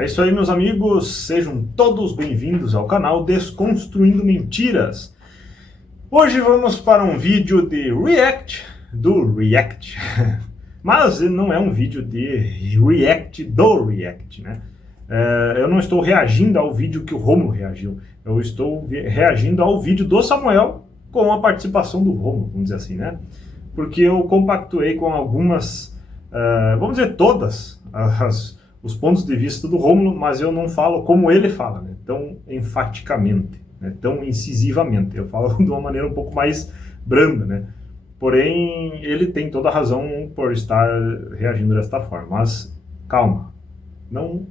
É isso aí, meus amigos, sejam todos bem-vindos ao canal Desconstruindo Mentiras. Hoje vamos para um vídeo de React do React, mas não é um vídeo de React do React, né? Eu não estou reagindo ao vídeo que o Rômulo reagiu, eu estou reagindo ao vídeo do Samuel com a participação do Rômulo, vamos dizer assim, né? Porque eu compactuei com algumas, vamos dizer todas os pontos de vista do Rômulo, mas eu não falo como ele fala, né? Tão enfaticamente, né? Tão incisivamente. Eu falo de uma maneira um pouco mais branda, né? Porém, ele tem toda a razão por estar reagindo desta forma. Mas calma, não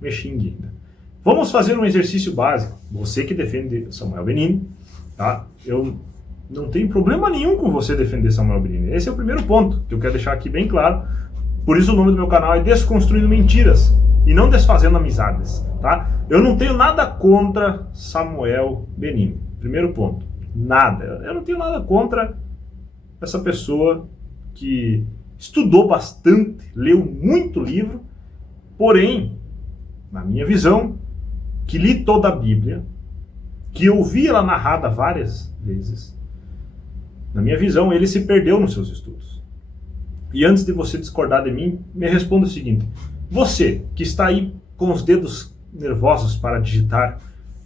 me xingue ainda. Vamos fazer um exercício básico. Você que defende Samuel Benini, tá? Eu não tenho problema nenhum com você defender Samuel Benini. Esse é o primeiro ponto que eu quero deixar aqui bem claro. Por isso o nome do meu canal é Desconstruindo Mentiras e não Desfazendo Amizades, tá? Eu não tenho nada contra Samuel Benini. Primeiro ponto, nada. Eu não tenho nada contra essa pessoa que estudou bastante, leu muito livro, porém, na minha visão, que li toda a Bíblia, que ouvi ela narrada várias vezes, na minha visão, ele se perdeu nos seus estudos. E antes de você discordar de mim, me responda o seguinte: você que está aí com os dedos nervosos para digitar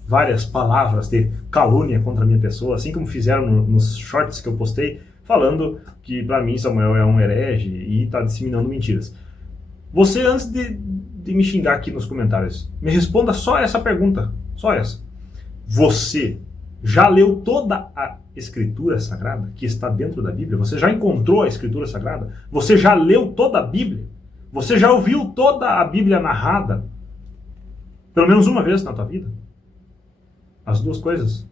várias palavras de calúnia contra a minha pessoa, assim como fizeram nos shorts que eu postei, falando que para mim Samuel é um herege e está disseminando mentiras. Você, antes de me xingar aqui nos comentários, me responda só essa pergunta, só essa. Você já leu toda a Escritura Sagrada que está dentro da Bíblia? Você já encontrou a Escritura Sagrada? Você já leu toda a Bíblia? Você já ouviu toda a Bíblia narrada? Pelo menos uma vez na tua vida? As duas coisas.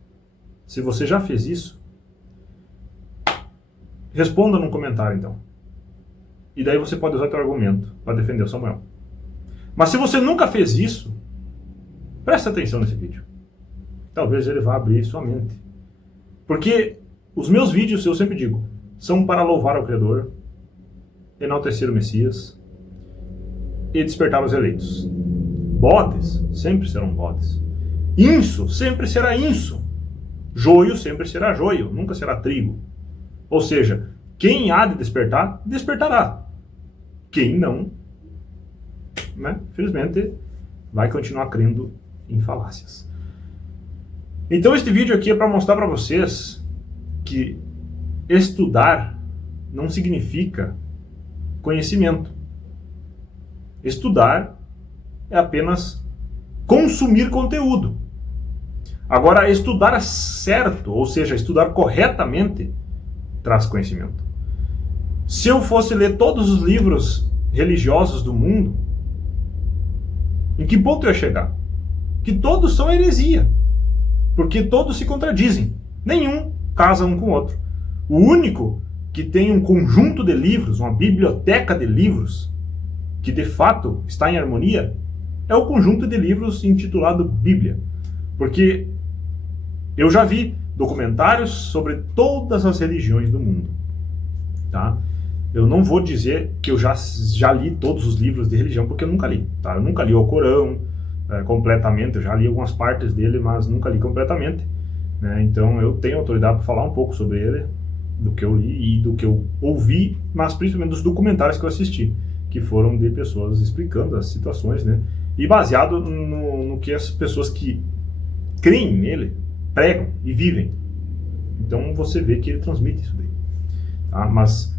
Se você já fez isso, responda num comentário então. E daí você pode usar teu argumento para defender o Samuel. Mas se você nunca fez isso, preste atenção nesse vídeo. Talvez ele vá abrir sua mente. Porque os meus vídeos, eu sempre digo, são para louvar ao Criador, enaltecer o Messias e despertar os eleitos. Bodes sempre serão bodes. Inso sempre será inso. Joio sempre será joio, nunca será trigo. Ou seja, quem há de despertar, despertará. Quem não, né, infelizmente, vai continuar crendo em falácias. Então este vídeo aqui é para mostrar para vocês que estudar não significa conhecimento. Estudar é apenas consumir conteúdo. Agora, estudar certo, ou seja, estudar corretamente, traz conhecimento. Se eu fosse ler todos os livros religiosos do mundo, em que ponto eu ia chegar? Que todos são heresia. Porque todos se contradizem. Nenhum casa um com o outro. O único que tem um conjunto de livros, uma biblioteca de livros, que de fato está em harmonia, é o conjunto de livros intitulado Bíblia. Porque eu já vi documentários sobre todas as religiões do mundo. Tá? Eu não vou dizer que eu já li todos os livros de religião, porque eu nunca li. Tá? Eu nunca li o Alcorão completamente, eu já li algumas partes dele, mas nunca li completamente, né? Então eu tenho autoridade para falar um pouco sobre ele, do que eu li e do que eu ouvi, mas principalmente dos documentários que eu assisti, que foram de pessoas explicando as situações, né? E baseado no que as pessoas que creem nele pregam e vivem. Então você vê que ele transmite isso daí, tá? Mas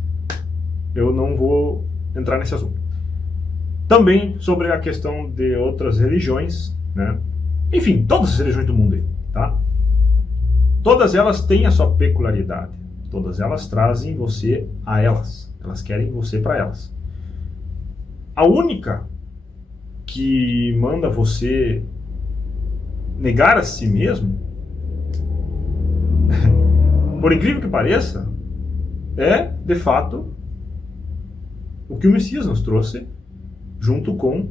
eu não vou entrar nesse assunto. Também sobre a questão de outras religiões, né? Enfim, todas as religiões do mundo aí, tá? Todas elas têm a sua peculiaridade. Todas elas trazem você a elas. Elas querem você para elas. A única que manda você negar a si mesmo, por incrível que pareça, é, de fato, o que o Messias nos trouxe junto com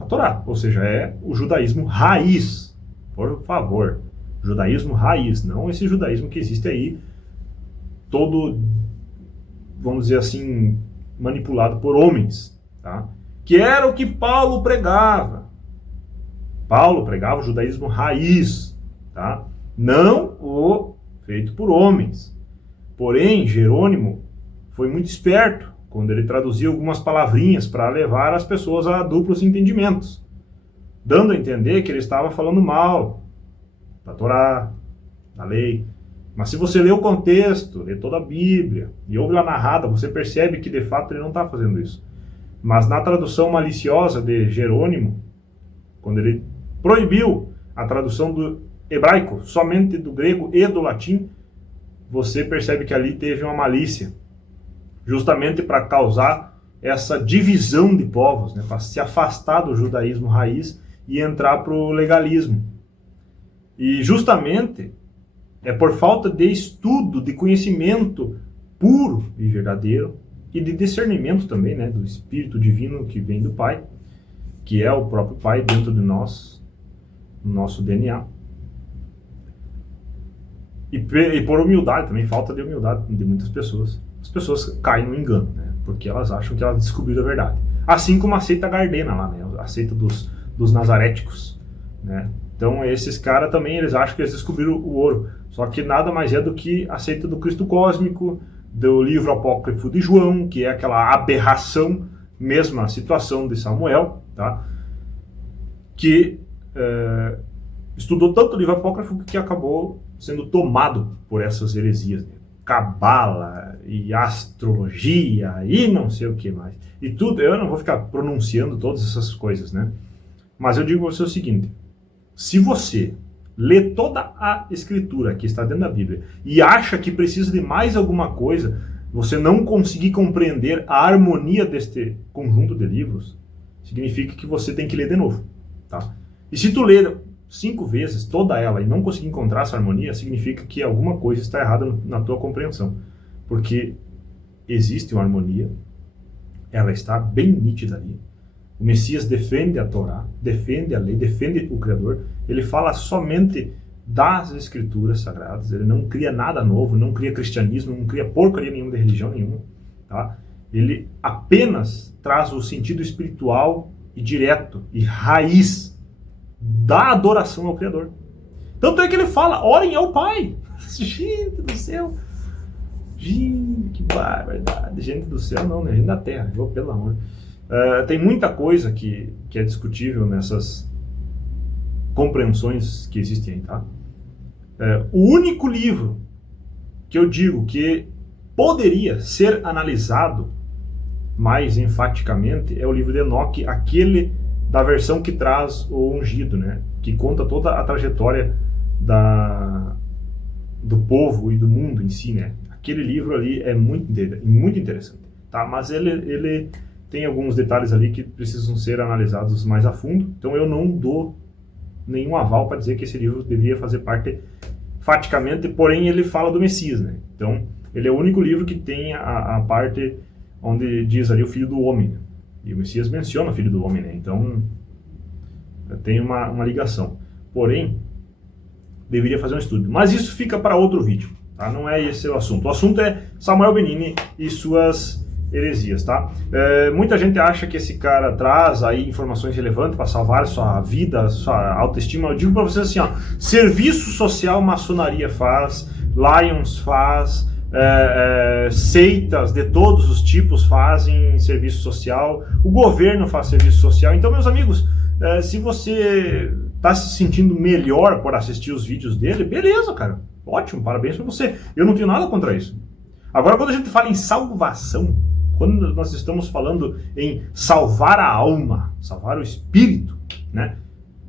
a Torá, ou seja, é o judaísmo raiz, por favor, judaísmo raiz, não esse judaísmo que existe aí, todo, vamos dizer assim, manipulado por homens, tá? Que era o que Paulo pregava, Paulo pregava o judaísmo raiz, tá? Não o feito por homens. Porém, Jerônimo foi muito esperto quando ele traduziu algumas palavrinhas para levar as pessoas a duplos entendimentos, dando a entender que ele estava falando mal da Torá, da lei. Mas se você lê o contexto, lê toda a Bíblia e ouve lá narrada, você percebe que de fato ele não está fazendo isso. Mas na tradução maliciosa de Jerônimo, quando ele proibiu a tradução do hebraico somente do grego e do latim, você percebe que ali teve uma malícia, justamente para causar essa divisão de povos, né, para se afastar do judaísmo raiz e entrar para o legalismo. E justamente é por falta de estudo, de conhecimento puro e verdadeiro, e de discernimento também, né, do Espírito Divino que vem do Pai, que é o próprio Pai dentro de nós, no nosso DNA. E por humildade também, falta de humildade de muitas pessoas. As pessoas caem no engano, né, porque elas acham que elas descobriram a verdade. Assim como a seita Gardena lá, né, a seita dos nazaréticos, né. Então esses caras também, eles acham que eles descobriram o ouro. Só que nada mais é do que a seita do Cristo Cósmico, do livro apócrifo de João, que é aquela aberração, mesma situação de Samuel, tá? Que estudou tanto o livro apócrifo que acabou sendo tomado por essas heresias, né? Cabala e astrologia e não sei o que mais. E tudo, eu não vou ficar pronunciando todas essas coisas, né? Mas eu digo para você o seguinte: se você lê toda a escritura que está dentro da Bíblia e acha que precisa de mais alguma coisa, você não conseguir compreender a harmonia deste conjunto de livros, significa que você tem que ler de novo, tá? E se tu ler 5 vezes toda ela e não conseguir encontrar essa harmonia, significa que alguma coisa está errada na tua compreensão, porque existe uma harmonia, ela está bem nítida ali. O Messias defende a Torá, defende a lei, defende o Criador. Ele fala somente das Escrituras Sagradas. Ele não cria nada novo, não cria cristianismo, não cria porcaria nenhuma de religião nenhuma. Tá? Ele apenas traz o sentido espiritual e direto e raiz da adoração ao Criador. Tanto é que ele fala, orem ao Pai. Gente do céu. Gente, que barbaridade. Gente do céu não, né? Gente da terra. Pelo amor. Tem muita coisa que é discutível nessas compreensões que existem aí, tá? O único livro que eu digo que poderia ser analisado mais enfaticamente é o livro de Enoque, aquele da versão que traz o ungido, né? Que conta toda a trajetória do povo e do mundo em si, né? Aquele livro ali é muito interessante, tá? Mas ele tem alguns detalhes ali que precisam ser analisados mais a fundo, então eu não dou nenhum aval para dizer que esse livro deveria fazer parte faticamente, porém ele fala do Messias, né? Então ele é o único livro que tem a parte onde diz ali o Filho do Homem, né? E o Messias menciona o Filho do Homem, né? Então tem uma ligação, porém deveria fazer um estudo, mas isso fica para outro vídeo, tá? Não é esse o assunto é Samuel Benini e suas heresias, tá? Muita gente acha que esse cara traz aí informações relevantes para salvar sua vida, sua autoestima. Eu digo para vocês assim, ó, serviço social maçonaria faz, Lions faz, seitas de todos os tipos fazem serviço social, o governo faz serviço social. Então, meus amigos, se você está se sentindo melhor por assistir os vídeos dele, beleza, cara, ótimo, parabéns para você. Eu não tenho nada contra isso. Agora, quando a gente fala em salvação, quando nós estamos falando em salvar a alma, salvar o espírito, né?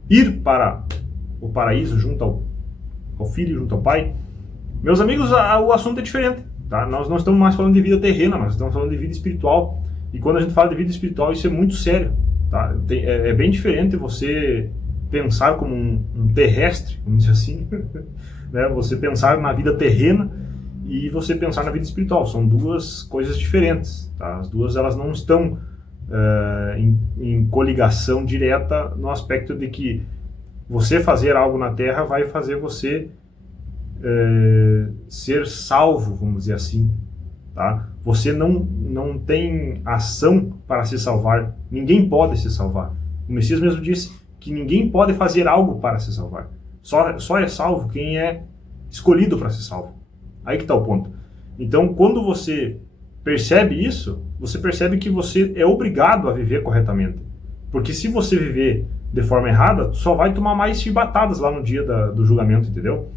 Ir para o paraíso junto ao Filho, junto ao Pai, meus amigos, o assunto é diferente, tá? Nós não estamos mais falando de vida terrena, nós estamos falando de vida espiritual. E quando a gente fala de vida espiritual, isso é muito sério, tá? É bem diferente você pensar como um terrestre, vamos dizer assim, né? Você pensar na vida terrena e você pensar na vida espiritual. São duas coisas diferentes, tá? As duas, elas não estão em coligação direta no aspecto de que você fazer algo na Terra vai fazer você ser salvo, vamos dizer assim, tá? Você não tem ação para se salvar. Ninguém pode se salvar. O Messias mesmo disse que ninguém pode fazer algo para se salvar. Só é salvo quem é escolhido para ser salvo. Aí que está o ponto. Então, quando você percebe isso, você percebe que você é obrigado a viver corretamente. Porque se você viver de forma errada, só vai tomar mais chibatadas lá no dia do julgamento, entendeu?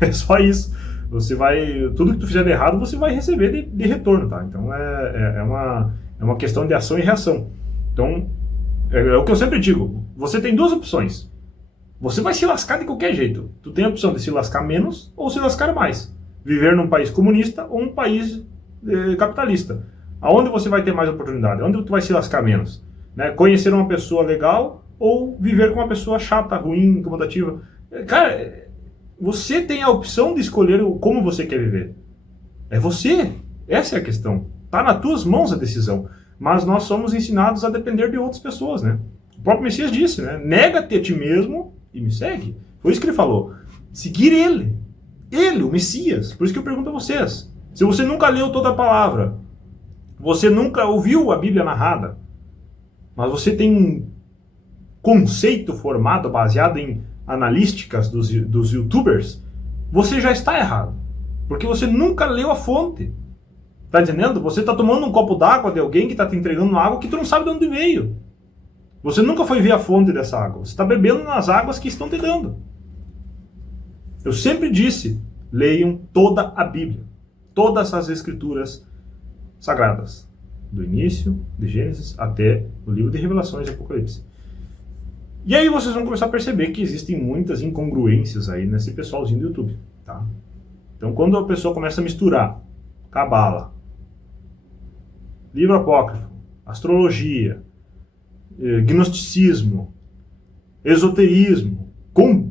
É só isso. Você vai, tudo que tu fizer de errado, você vai receber de retorno, tá? Então é uma questão de ação e reação. Então, é o que eu sempre digo. Você tem duas opções. Você vai se lascar de qualquer jeito. Tu tem a opção de se lascar menos ou se lascar mais. Viver num país comunista ou um país capitalista. Aonde você vai ter mais oportunidade? Onde tu vai se lascar menos? Né? Conhecer uma pessoa legal ou viver com uma pessoa chata, ruim, incomodativa? Cara, você tem a opção de escolher como você quer viver. É você. Essa é a questão. Tá nas tuas mãos a decisão. Mas nós somos ensinados a depender de outras pessoas, né? O próprio Messias disse, né? Nega-te a ti mesmo e me segue. Foi isso que ele falou. Seguir ele. Ele, o Messias. Por isso que eu pergunto a vocês. Se você nunca leu toda a palavra, você nunca ouviu a Bíblia narrada, mas você tem um conceito formado baseado em analísticas dos youtubers, você já está errado. Porque você nunca leu a fonte. Tá entendendo? Você está tomando um copo d'água de alguém que está te entregando uma água que tu não sabe de onde veio. Você nunca foi ver a fonte dessa água. Você está bebendo nas águas que estão te dando. Eu sempre disse, leiam toda a Bíblia. Todas as escrituras sagradas. Do início, de Gênesis, até o livro de Revelações e Apocalipse. E aí vocês vão começar a perceber que existem muitas incongruências aí nesse pessoalzinho do YouTube. Tá? Então quando a pessoa começa a misturar cabala, livro apócrifo, astrologia, gnosticismo, esoterismo, com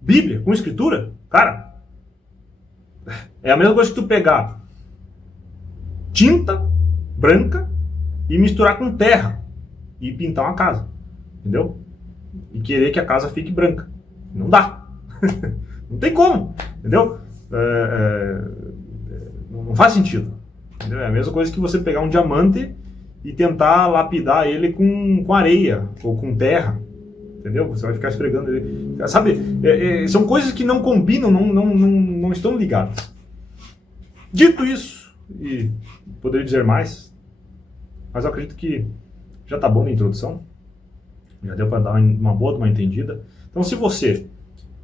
Bíblia, com escritura, cara, é a mesma coisa que tu pegar tinta branca e misturar com terra e pintar uma casa, entendeu? E querer que a casa fique branca. Não dá. Não tem como, entendeu? Não faz sentido. Entendeu? É a mesma coisa que você pegar um diamante e tentar lapidar ele com areia ou com terra, entendeu? Você vai ficar esfregando ele. Sabe, são coisas que não combinam, não estão ligadas. Dito isso, e poderia dizer mais, mas eu acredito que já está bom na introdução, já deu para dar uma boa entendida. Então, se você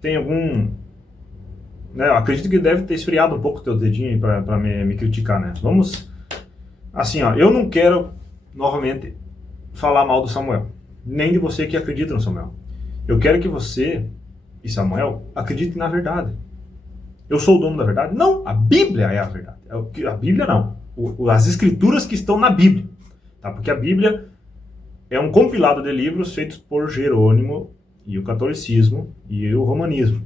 tem algum... Né, eu acredito que deve ter esfriado um pouco o teu dedinho aí para me criticar, né? Vamos... Assim, ó, eu não quero, novamente, falar mal do Samuel, nem de você que acredita no Samuel. Eu quero que você e Samuel acreditem na verdade. Eu sou o dono da verdade? Não, a Bíblia é a verdade. A Bíblia não. As escrituras que estão na Bíblia. Tá? Porque a Bíblia é um compilado de livros feitos por Jerônimo e o catolicismo e o romanismo.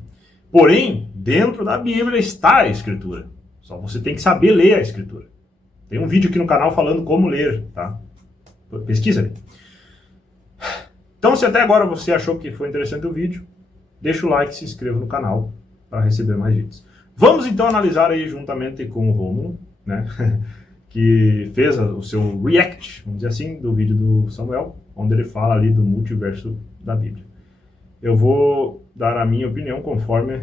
Porém, dentro da Bíblia está a escritura. Só você tem que saber ler a escritura. Tem um vídeo aqui no canal falando como ler, tá? Pesquisa aí. Então, se até agora você achou que foi interessante o vídeo, deixa o like e se inscreva no canal para receber mais vídeos. Vamos então analisar aí juntamente com o Rômulo, né? Que fez o seu react, vamos dizer assim, do vídeo do Samuel, onde ele fala ali do multiverso da Bíblia. Eu vou dar a minha opinião conforme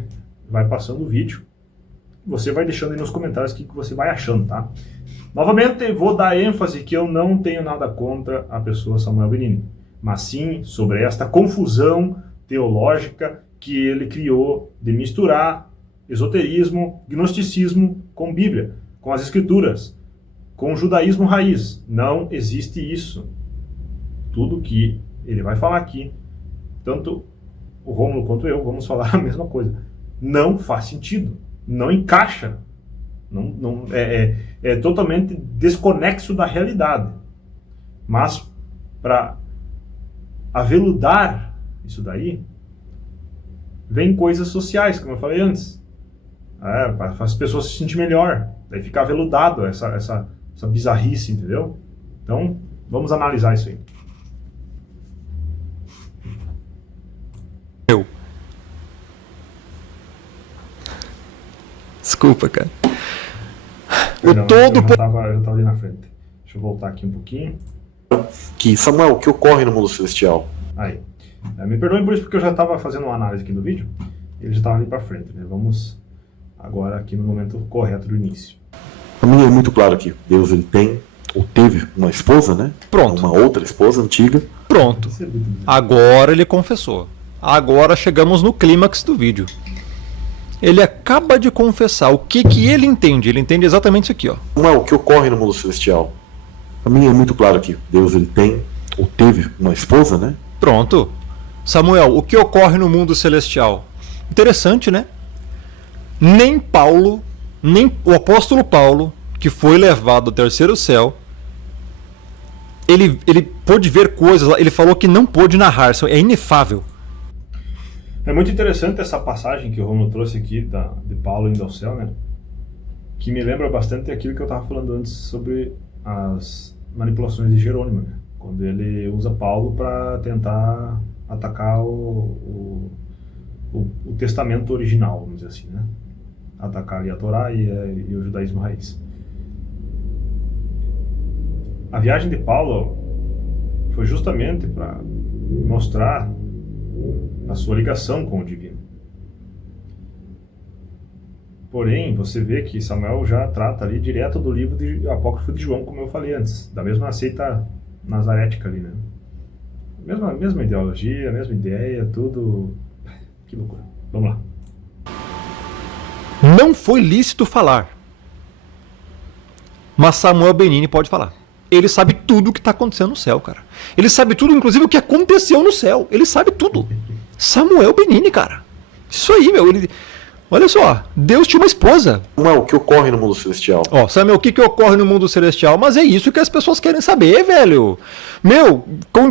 vai passando o vídeo. Você vai deixando aí nos comentários o que você vai achando, tá? Novamente, vou dar ênfase que eu não tenho nada contra a pessoa Samuel Benini, mas sim sobre esta confusão teológica que ele criou de misturar esoterismo, gnosticismo com Bíblia, com as escrituras, com o judaísmo raiz. Não existe isso. Tudo que ele vai falar aqui, tanto o Rômulo quanto eu, vamos falar a mesma coisa. Não faz sentido. Não encaixa. É totalmente desconexo da realidade. Mas, para aveludar isso daí, vem coisas sociais, como eu falei antes. Para as pessoas se sentirem melhor. Daí fica aveludado essa bizarrice, entendeu? Então, vamos analisar isso aí. Desculpa, cara. Eu tava ali na frente. Deixa eu voltar aqui um pouquinho. Samuel, o que ocorre no mundo celestial? Aí. Me perdoem por isso, porque eu já estava fazendo uma análise aqui do vídeo, ele já estava ali para frente, né? Vamos agora aqui no momento correto do início. Para mim é muito claro que Deus ele tem, ou teve uma esposa, né? Pronto. Uma outra esposa antiga. Pronto. Agora ele confessou. Agora chegamos no clímax do vídeo. Ele acaba de confessar o que ele entende. Ele entende exatamente isso aqui, ó. Não é o que ocorre no mundo celestial. Para mim é muito claro que Deus ele tem, ou teve uma esposa, né? Pronto. Samuel, o que ocorre no mundo celestial? Interessante, né? Nem Paulo, nem o apóstolo Paulo, que foi levado ao terceiro céu, ele pôde ver coisas lá. Ele falou que não pôde narrar. É inefável. É muito interessante essa passagem que o Romulo trouxe aqui de Paulo indo ao céu, né? Que me lembra bastante aquilo que eu estava falando antes sobre as manipulações de Jerônimo, né? Quando ele usa Paulo para tentar atacar o testamento original, vamos dizer assim, né? Atacar ali a Torá e o judaísmo raiz. A viagem de Paulo foi justamente para mostrar a sua ligação com o divino. Porém, você vê que Samuel já trata ali direto do livro de Apócrifo de João, como eu falei antes, da mesma seita nazarética ali, né? Mesma ideologia, mesma ideia, tudo. Que loucura. Vamos lá. Não foi lícito falar. Mas Samuel Benini pode falar. Ele sabe tudo o que está acontecendo no céu, cara. Ele sabe tudo, inclusive, o que aconteceu no céu. Ele sabe tudo. Samuel Benini, cara. Isso aí, meu. Olha só, Deus tinha uma esposa. Não é o que ocorre no mundo celestial. Ó, Samuel, o que ocorre no mundo celestial? Mas é isso que as pessoas querem saber, velho. Meu,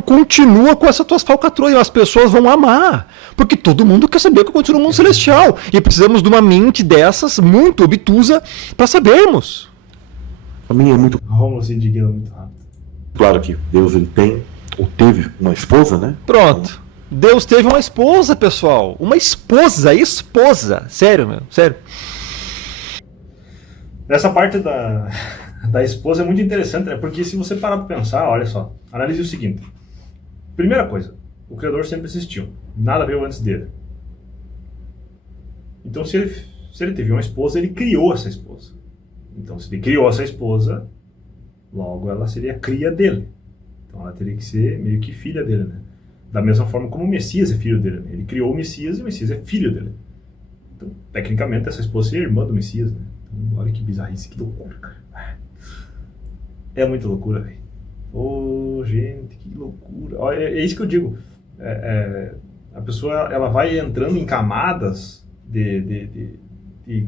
continua com essas tuas falcatruas. As pessoas vão amar. Porque todo mundo quer saber o que aconteceu no mundo celestial. E precisamos de uma mente dessas, muito obtusa, para sabermos. Para mim é muito Romulo se indigna muito rápido. claro que Deus ele tem, ou teve uma esposa, né? Pronto. Deus teve uma esposa, pessoal. Uma esposa. Sério, meu. Sério. Essa parte da esposa é muito interessante, né? Porque se você parar para pensar, olha só, analise o seguinte. Primeira coisa, o Criador sempre existiu. Nada veio antes dele. Então, se ele teve uma esposa, ele criou essa esposa. Então, se ele criou essa esposa, logo ela seria cria dele. Então, ela teria que ser meio que filha dele, né? Da mesma forma como o Messias é filho dele, né? Ele criou o Messias e o Messias é filho dele. Então, tecnicamente, essa esposa seria irmã do Messias, né? Então, olha que bizarrice, que loucura, cara. É muita loucura, velho. Ô, gente, que loucura. Olha, é isso que eu digo. A pessoa, ela vai entrando em camadas de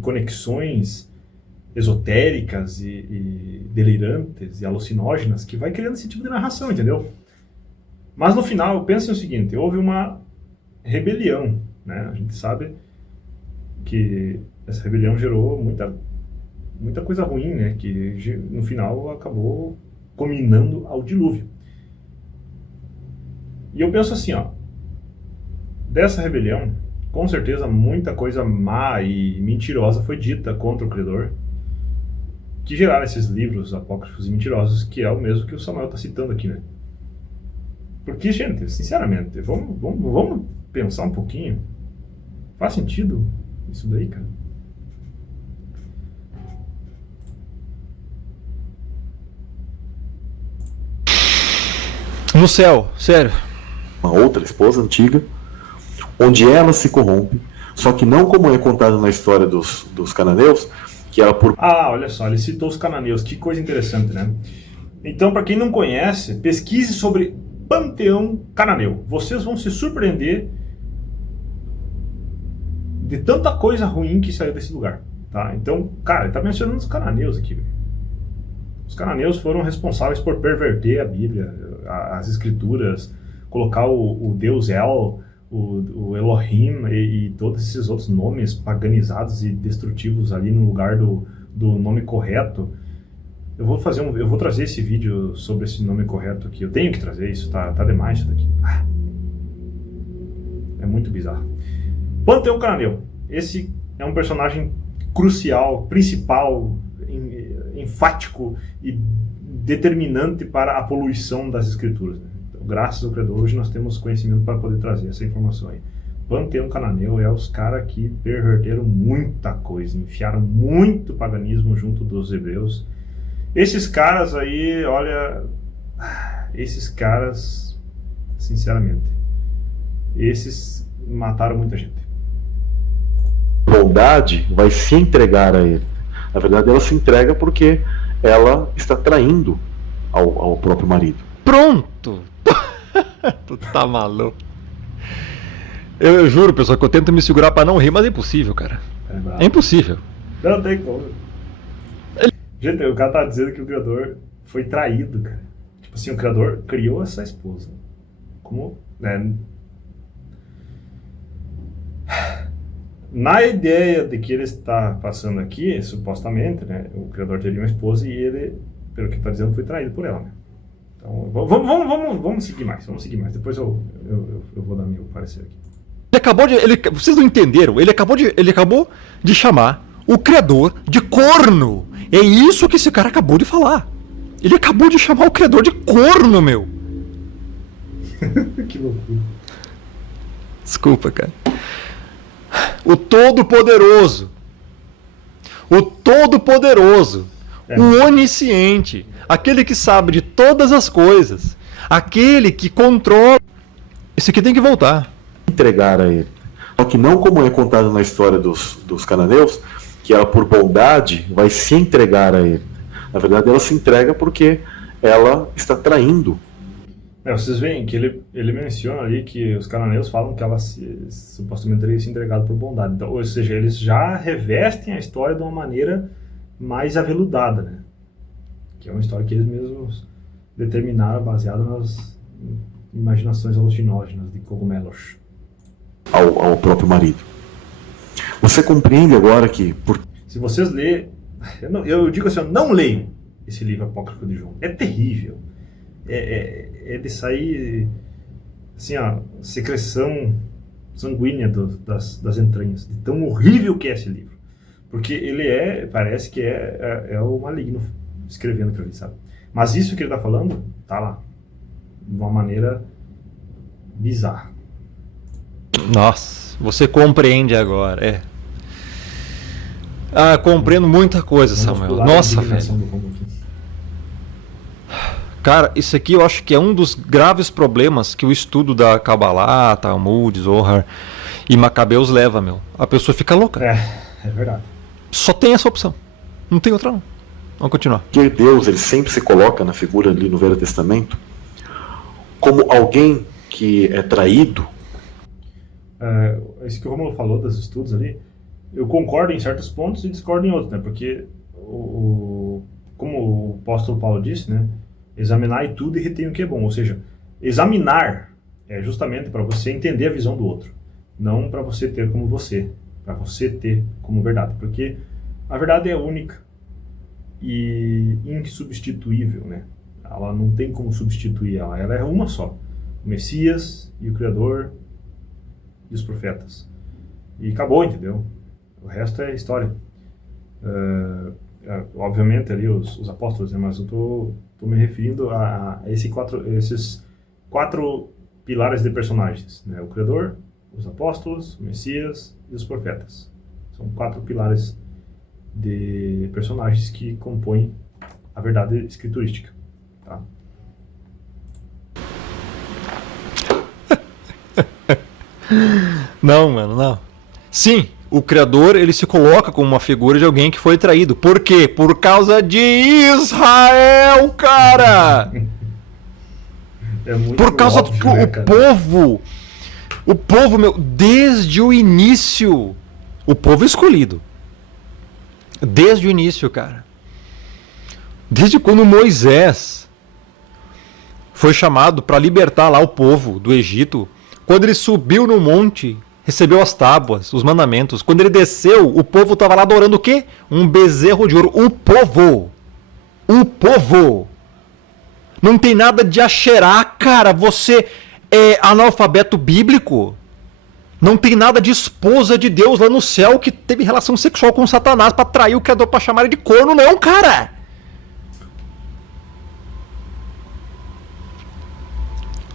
conexões esotéricas e delirantes e alucinógenas que vai criando esse tipo de narração, entendeu? Mas no final, pense no seguinte, houve uma rebelião, né? A gente sabe que essa rebelião gerou muita coisa ruim, né? Que no final acabou culminando ao dilúvio. E eu penso assim, ó, dessa rebelião, com certeza muita coisa má e mentirosa foi dita contra o Criador, que geraram esses livros apócrifos e mentirosos, que é o mesmo que o Samuel está citando aqui, né? Porque, gente, sinceramente, vamos pensar um pouquinho. Faz sentido isso daí, cara? No céu, sério. Uma outra esposa antiga, onde ela se corrompe, só que não como é contado na história dos cananeus, que ela por... Ah, olha só, ele citou os cananeus, que coisa interessante, né? Então, para quem não conhece, pesquise sobre Panteão Cananeu. Vocês vão se surpreender de tanta coisa ruim que saiu desse lugar, tá? Então, cara, ele tá mencionando os cananeus aqui, velho. Os cananeus foram responsáveis por perverter a Bíblia, as escrituras, colocar o Deus El, o Elohim e todos esses outros nomes paganizados e destrutivos ali no lugar do nome correto. Eu vou trazer esse vídeo sobre esse nome correto aqui. Eu tenho que trazer isso, tá demais isso daqui. É muito bizarro. Panteão Cananeu. Esse é um personagem crucial, principal, enfático e determinante para a poluição das escrituras, né? Então, graças ao Criador, hoje nós temos conhecimento para poder trazer essa informação aí. Panteão Cananeu é os caras que perverteram muita coisa, enfiaram muito paganismo junto dos hebreus. Esses caras aí, olha, esses caras, sinceramente, esses mataram muita gente. Bondade vai se entregar a ele. Na verdade, ela se entrega porque ela está traindo ao próprio marido. Pronto! Tu tá maluco. Eu juro, pessoal, que eu tento me segurar pra não rir, mas é impossível, cara. É impossível. Não tem como. Gente, o cara tá dizendo que o Criador foi traído, cara. Tipo assim, o Criador criou essa esposa. Como, né? Na ideia de que ele está passando aqui, supostamente, né? O Criador teria uma esposa e ele, pelo que tá dizendo, foi traído por ela, né? Então, vamos seguir mais, Depois eu vou dar meu parecer aqui. Vocês não entenderam? Ele acabou de chamar o Criador de corno. É isso que esse cara acabou de falar. Ele acabou de chamar o Criador de corno, meu. Que loucura. Desculpa, cara. O Todo-Poderoso. O Onisciente. Aquele que sabe de todas as coisas. Aquele que controla. Esse aqui tem que voltar. Entregar a ele. Só que não como é contado na história dos cananeus, que ela por bondade vai se entregar a ele. Na verdade, ela se entrega porque ela está traindo. Vocês veem que ele menciona ali que os cananeus falam que ela supostamente teria se entregado por bondade. Então, ou seja, eles já revestem a história de uma maneira mais aveludada, né? Que é uma história que eles mesmos determinaram baseada nas imaginações alucinógenas de cogumelos. Ao próprio marido. Você compreende agora que... Se vocês lerem... Eu digo assim, não leiam esse livro apócrifo de João. É terrível. É de sair... Assim, ó, secreção sanguínea das entranhas. De tão horrível que é esse livro. Porque ele parece que é o maligno escrevendo aquilo ali, sabe? Mas isso que ele está falando, tá lá. De uma maneira bizarra. Nossa, você compreende agora, compreendo muita coisa, Samuel. Nossa, velho. Cara, isso aqui eu acho que é um dos graves problemas que o estudo da Kabbalah, Talmud, Zohar e Macabeus leva, meu. A pessoa fica louca. É verdade. Só tem essa opção. Não tem outra, não. Vamos continuar. Porque Deus, ele sempre se coloca na figura ali no Velho Testamento como alguém que é traído. Isso que o Romulo falou dos estudos ali, eu concordo em certos pontos e discordo em outros, né? Porque, como o apóstolo Paulo disse, né? Examinar tudo e retém o que é bom. Ou seja, examinar é justamente para você entender a visão do outro, não para você ter como você, para você ter como verdade. Porque a verdade é única e insubstituível, né? Ela não tem como substituir ela é uma só. O Messias e o Criador e os profetas. E acabou, entendeu? O resto é história. Obviamente ali os apóstolos, né? Mas eu tô me referindo a esses quatro pilares de personagens, né? O Criador, os apóstolos, o Messias e os profetas. São 4 pilares de personagens que compõem a verdade escriturística, tá? Não, mano, não. Sim, o Criador, ele se coloca como uma figura de alguém que foi traído. Por quê? Por causa de Israel, cara! Por causa do que o povo, meu, desde o início, o povo escolhido. Desde o início, cara. Desde quando Moisés foi chamado para libertar lá o povo do Egito, quando ele subiu no monte, recebeu as tábuas, os mandamentos. Quando ele desceu, o povo estava lá adorando o quê? Um bezerro de ouro. O povo. Não tem nada de Axerá, cara. Você é analfabeto bíblico. Não tem nada de esposa de Deus lá no céu que teve relação sexual com Satanás para trair o Criador, para chamar ele de corno, não, cara.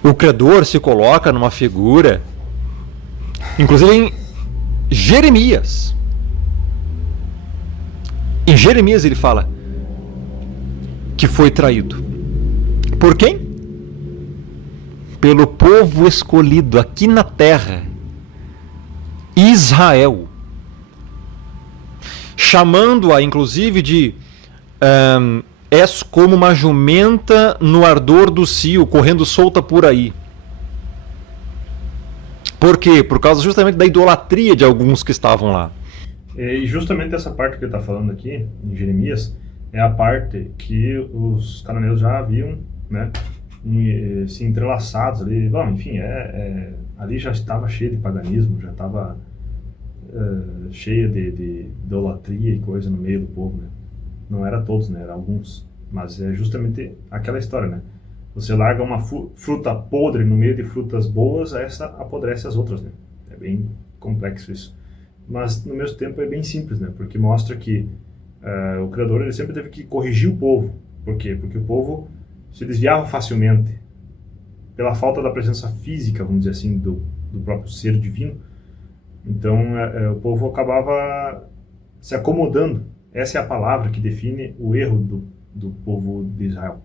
o Criador se coloca numa figura, inclusive em Jeremias. Em Jeremias ele fala que foi traído. Por quem? Pelo povo escolhido aqui na terra, Israel. Chamando-a inclusive de és como uma jumenta no ardor do cio, correndo solta por aí. Por quê? Por causa justamente da idolatria de alguns que estavam lá. E justamente essa parte que ele está falando aqui, em Jeremias, é a parte que os cananeus já haviam, né, se entrelaçados ali. Bom, enfim, ali já estava cheio de paganismo, já estava cheia de idolatria e coisa no meio do povo, né? Não era todos, né? Era alguns. Mas é justamente aquela história, né? Você larga uma fruta podre no meio de frutas boas, essa apodrece as outras, né? É bem complexo isso. Mas, no mesmo tempo, é bem simples, né? Porque mostra que o Criador ele sempre teve que corrigir o povo. Por quê? Porque o povo se desviava facilmente pela falta da presença física, vamos dizer assim, do próprio ser divino. Então, o povo acabava se acomodando. Essa é a palavra que define o erro do povo de Israel.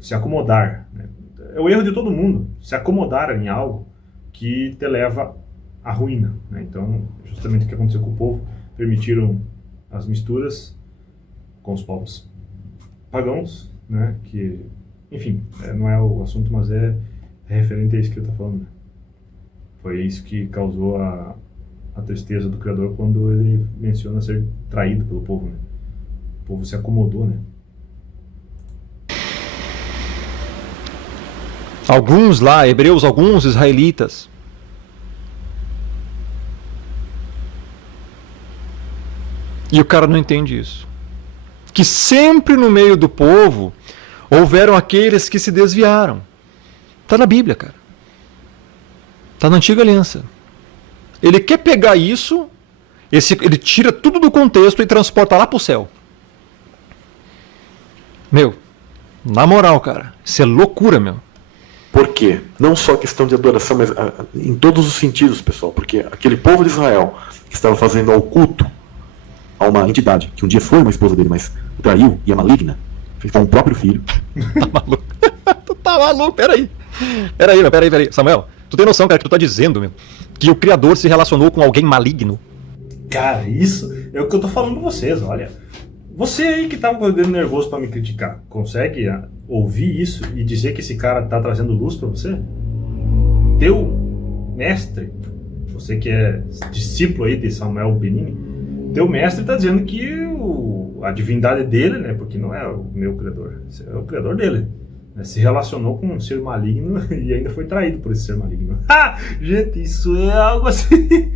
Se acomodar, né? É o erro de todo mundo, se acomodar em algo que te leva à ruína, né? Então, justamente o que aconteceu com o povo, permitiram as misturas com os povos pagãos, né? Que, enfim, não é o assunto, mas é referente a isso que ele está falando, né? Foi isso que causou a tristeza do Criador quando ele menciona ser traído pelo povo, né? O povo se acomodou, né? Alguns lá, hebreus, alguns israelitas, e o cara não entende isso. Que sempre no meio do povo houveram aqueles que se desviaram. Está na Bíblia, cara. Está na Antiga Aliança. Ele quer pegar isso, ele tira tudo do contexto e transporta lá para o céu. Meu, na moral, cara, isso é loucura, meu. Por quê? Não só questão de adoração, mas em todos os sentidos, pessoal. Porque aquele povo de Israel que estava fazendo ao culto a uma entidade, que um dia foi uma esposa dele, mas o traiu e é maligna, fez com o próprio filho. Tá maluco? Tu tá maluco? Peraí, Samuel, tu tem noção, cara, que tu tá dizendo, meu, que o Criador se relacionou com alguém maligno? Cara, isso é o que eu tô falando pra vocês, olha. Você aí que tava com o dedo nervoso pra me criticar, consegue ouvir isso e dizer que esse cara tá trazendo luz pra você? Teu mestre, você que é discípulo aí de Samuel Benini, teu mestre tá dizendo que a divindade dele, né, porque não é o meu Criador, é o Criador dele, né, se relacionou com um ser maligno e ainda foi traído por esse ser maligno. Gente, isso é algo assim...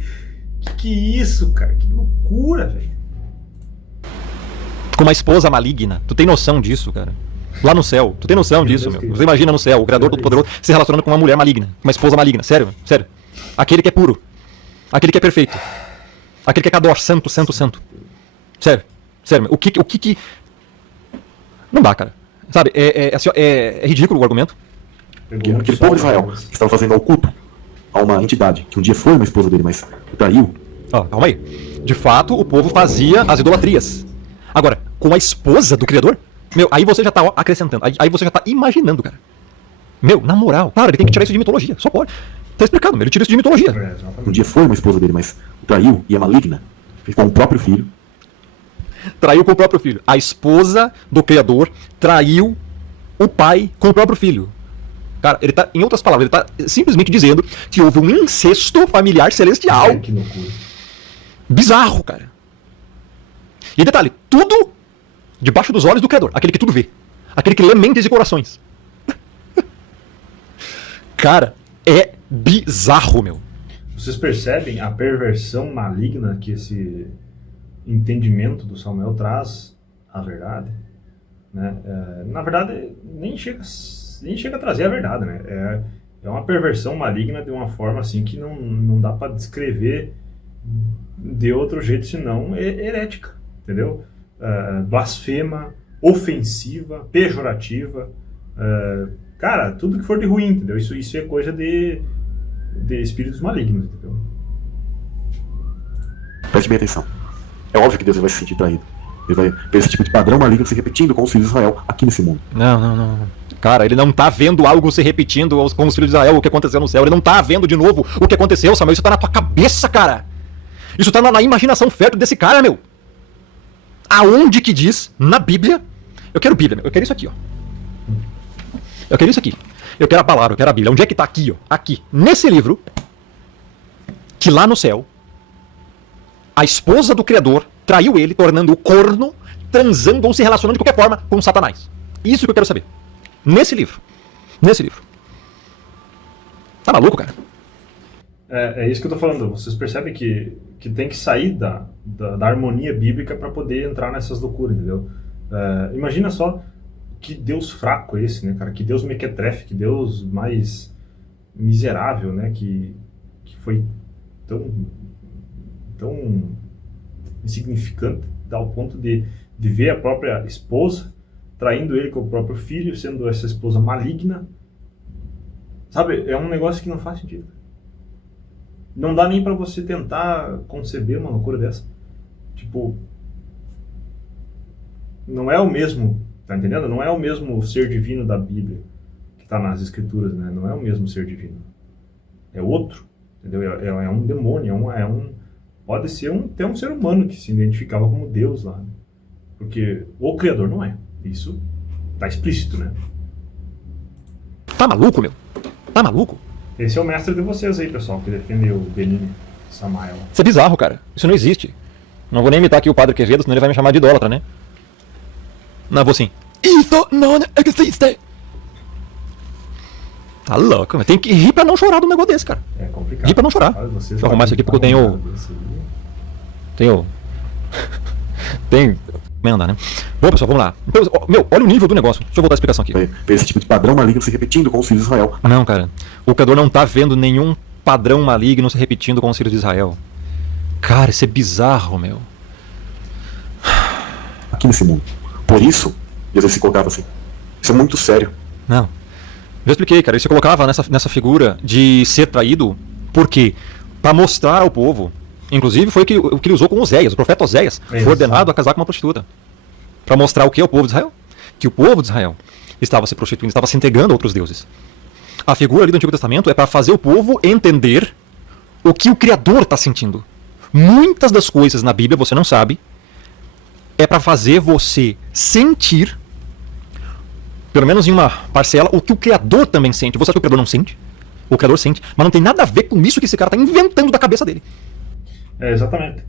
que isso, cara? Que loucura, velho. Com uma esposa maligna. Tu tem noção disso, cara? Lá no céu. Tu tem noção disso, meu? Você imagina no céu, o Criador Todo-Poderoso se relacionando com uma mulher maligna. Uma esposa maligna. Sério, sério. Aquele que é puro. Aquele que é perfeito. Aquele que é Kador, santo, santo, santo. Sério. Sério, meu. O que... Não dá, cara. Sabe, é ridículo o argumento. Aquele povo de Israel que estava fazendo ao culto a uma entidade, que um dia foi uma esposa dele, mas o traiu. Calma aí. De fato, o povo fazia as idolatrias. Agora, com a esposa do Criador? Meu, aí você já tá acrescentando. Aí você já tá imaginando, cara. Meu, na moral. Claro, ele tem que tirar isso de mitologia. Só pode. Tá explicado, meu. Ele tira isso de mitologia. Um dia foi uma esposa dele, mas o traiu e é maligna. Fez com o próprio filho. Traiu com o próprio filho. A esposa do Criador traiu o pai com o próprio filho. Cara, ele tá, em outras palavras, ele tá simplesmente dizendo que houve um incesto familiar celestial. Que loucura. Bizarro, cara. E detalhe, tudo debaixo dos olhos do Criador. Aquele que tudo vê. Aquele que lê mentes e corações. Cara, é bizarro, meu. Vocês percebem a perversão maligna que esse entendimento do Samuel traz à verdade? Né? Na verdade, nem chega a trazer a verdade, né? É uma perversão maligna de uma forma assim que não dá para descrever de outro jeito senão herética. Entendeu? Blasfema, ofensiva, pejorativa, Cara, tudo que for de ruim, entendeu? Isso é coisa de espíritos malignos, entendeu? Preste bem atenção. É óbvio que Deus vai se sentir traído. Ele vai ver esse tipo de padrão maligno se repetindo com os filhos de Israel aqui nesse mundo. Não. Cara, ele não tá vendo algo se repetindo com os filhos de Israel, o que aconteceu no céu. Ele não tá vendo de novo o que aconteceu, Samuel. Isso tá na tua cabeça, cara. Isso tá na imaginação fértil desse cara, meu. Aonde que diz, na Bíblia... Eu quero Bíblia, meu. Eu quero isso aqui, ó. Eu quero isso aqui. Eu quero a palavra, eu quero a Bíblia. Onde é que tá aqui, ó? Aqui. Nesse livro, que lá no céu, a esposa do Criador traiu ele, tornando-o corno, transando ou se relacionando de qualquer forma com Satanás. Isso que eu quero saber. Nesse livro. Nesse livro. Tá maluco, cara? É isso que eu tô falando. Vocês percebem que tem que sair da harmonia bíblica para poder entrar nessas loucuras, entendeu? Imagina só que Deus fraco é esse, né, cara? Que Deus mequetrefe, que Deus mais miserável, né? Que foi tão insignificante ao ponto de ver a própria esposa traindo ele com o próprio filho, sendo essa esposa maligna. Sabe, é um negócio que não faz sentido. Não dá nem pra você tentar conceber uma loucura dessa. Tipo, não é o mesmo, tá entendendo? Não é o mesmo ser divino da Bíblia que tá nas escrituras, né? Não é o mesmo ser divino. É outro, entendeu? É um demônio, pode ser até um ser humano que se identificava como Deus lá, né? Porque o Criador não é. Isso tá explícito, né? Tá maluco, meu? Tá maluco? Esse é o mestre de vocês aí, pessoal, que defende o Benini Samael. Isso é bizarro, cara. Isso não existe. Não vou nem imitar aqui o Padre Quevedo, senão ele vai me chamar de idólatra, né? Não, vou sim. Isso não existe. Tá louco, tem que rir pra não chorar do negócio desse, cara. É complicado. Rir pra não chorar. Olha, Deixa eu arrumar isso aqui porque eu tenho... Tem... Emenda, né? Bom, pessoal, vamos lá. Então, meu, olha o nível do negócio. Deixa eu voltar a explicação aqui. Vai ver esse tipo de padrão maligno se repetindo com os filhos de Israel. Não, cara. O Criador não tá vendo nenhum padrão maligno se repetindo com os filhos de Israel. Cara, isso é bizarro, meu. Aqui nesse mundo. Por isso, Jesus se colocava assim. Isso é muito sério. Não. Já expliquei, cara. Ele se colocava nessa figura de ser traído. Por quê? Pra mostrar ao povo. Inclusive foi o que ele usou com Oséias. O profeta Oséias foi ordenado a casar com uma prostituta. Pra mostrar o que ao povo de Israel? Que o povo de Israel estava se prostituindo, estava se entregando a outros deuses. A figura ali do Antigo Testamento é para fazer o povo entender o que o Criador está sentindo. Muitas das coisas na Bíblia, você não sabe, é para fazer você sentir, pelo menos em uma parcela, o que o Criador também sente. Você acha que o Criador não sente? O Criador sente. Mas não tem nada a ver com isso que esse cara está inventando da cabeça dele. Exatamente.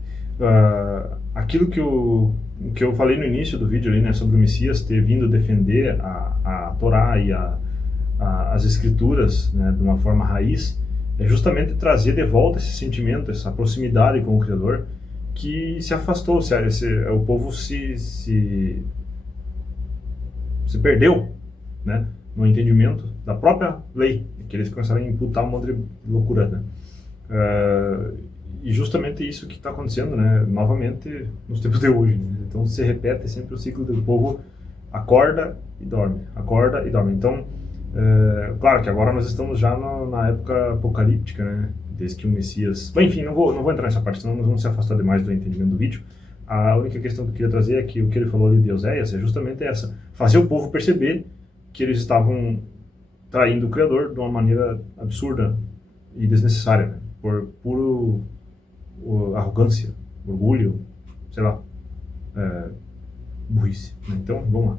Aquilo que eu falei no início do vídeo ali, né, sobre o Messias ter vindo defender a Torá e as escrituras, né, de uma forma raiz, é justamente trazer de volta esse sentimento, essa proximidade com o Criador que se afastou, o povo se perdeu, né, no entendimento da própria lei, que eles começaram a imputar um monte de loucura, né? E justamente isso que está acontecendo, né, novamente nos tempos de hoje, né? Então se repete sempre o ciclo do povo acorda e dorme, acorda e dorme. Então, claro que agora nós estamos já na época apocalíptica, né, desde que o Messias... Bom, enfim, não vou entrar nessa parte, senão nós vamos se afastar demais do entendimento do vídeo. A única questão que eu queria trazer é que o que ele falou ali de Oséias é justamente essa, fazer o povo perceber que eles estavam traindo o Criador de uma maneira absurda e desnecessária, né, por puro arrogância, orgulho, sei lá, burrice. Então, vamos lá.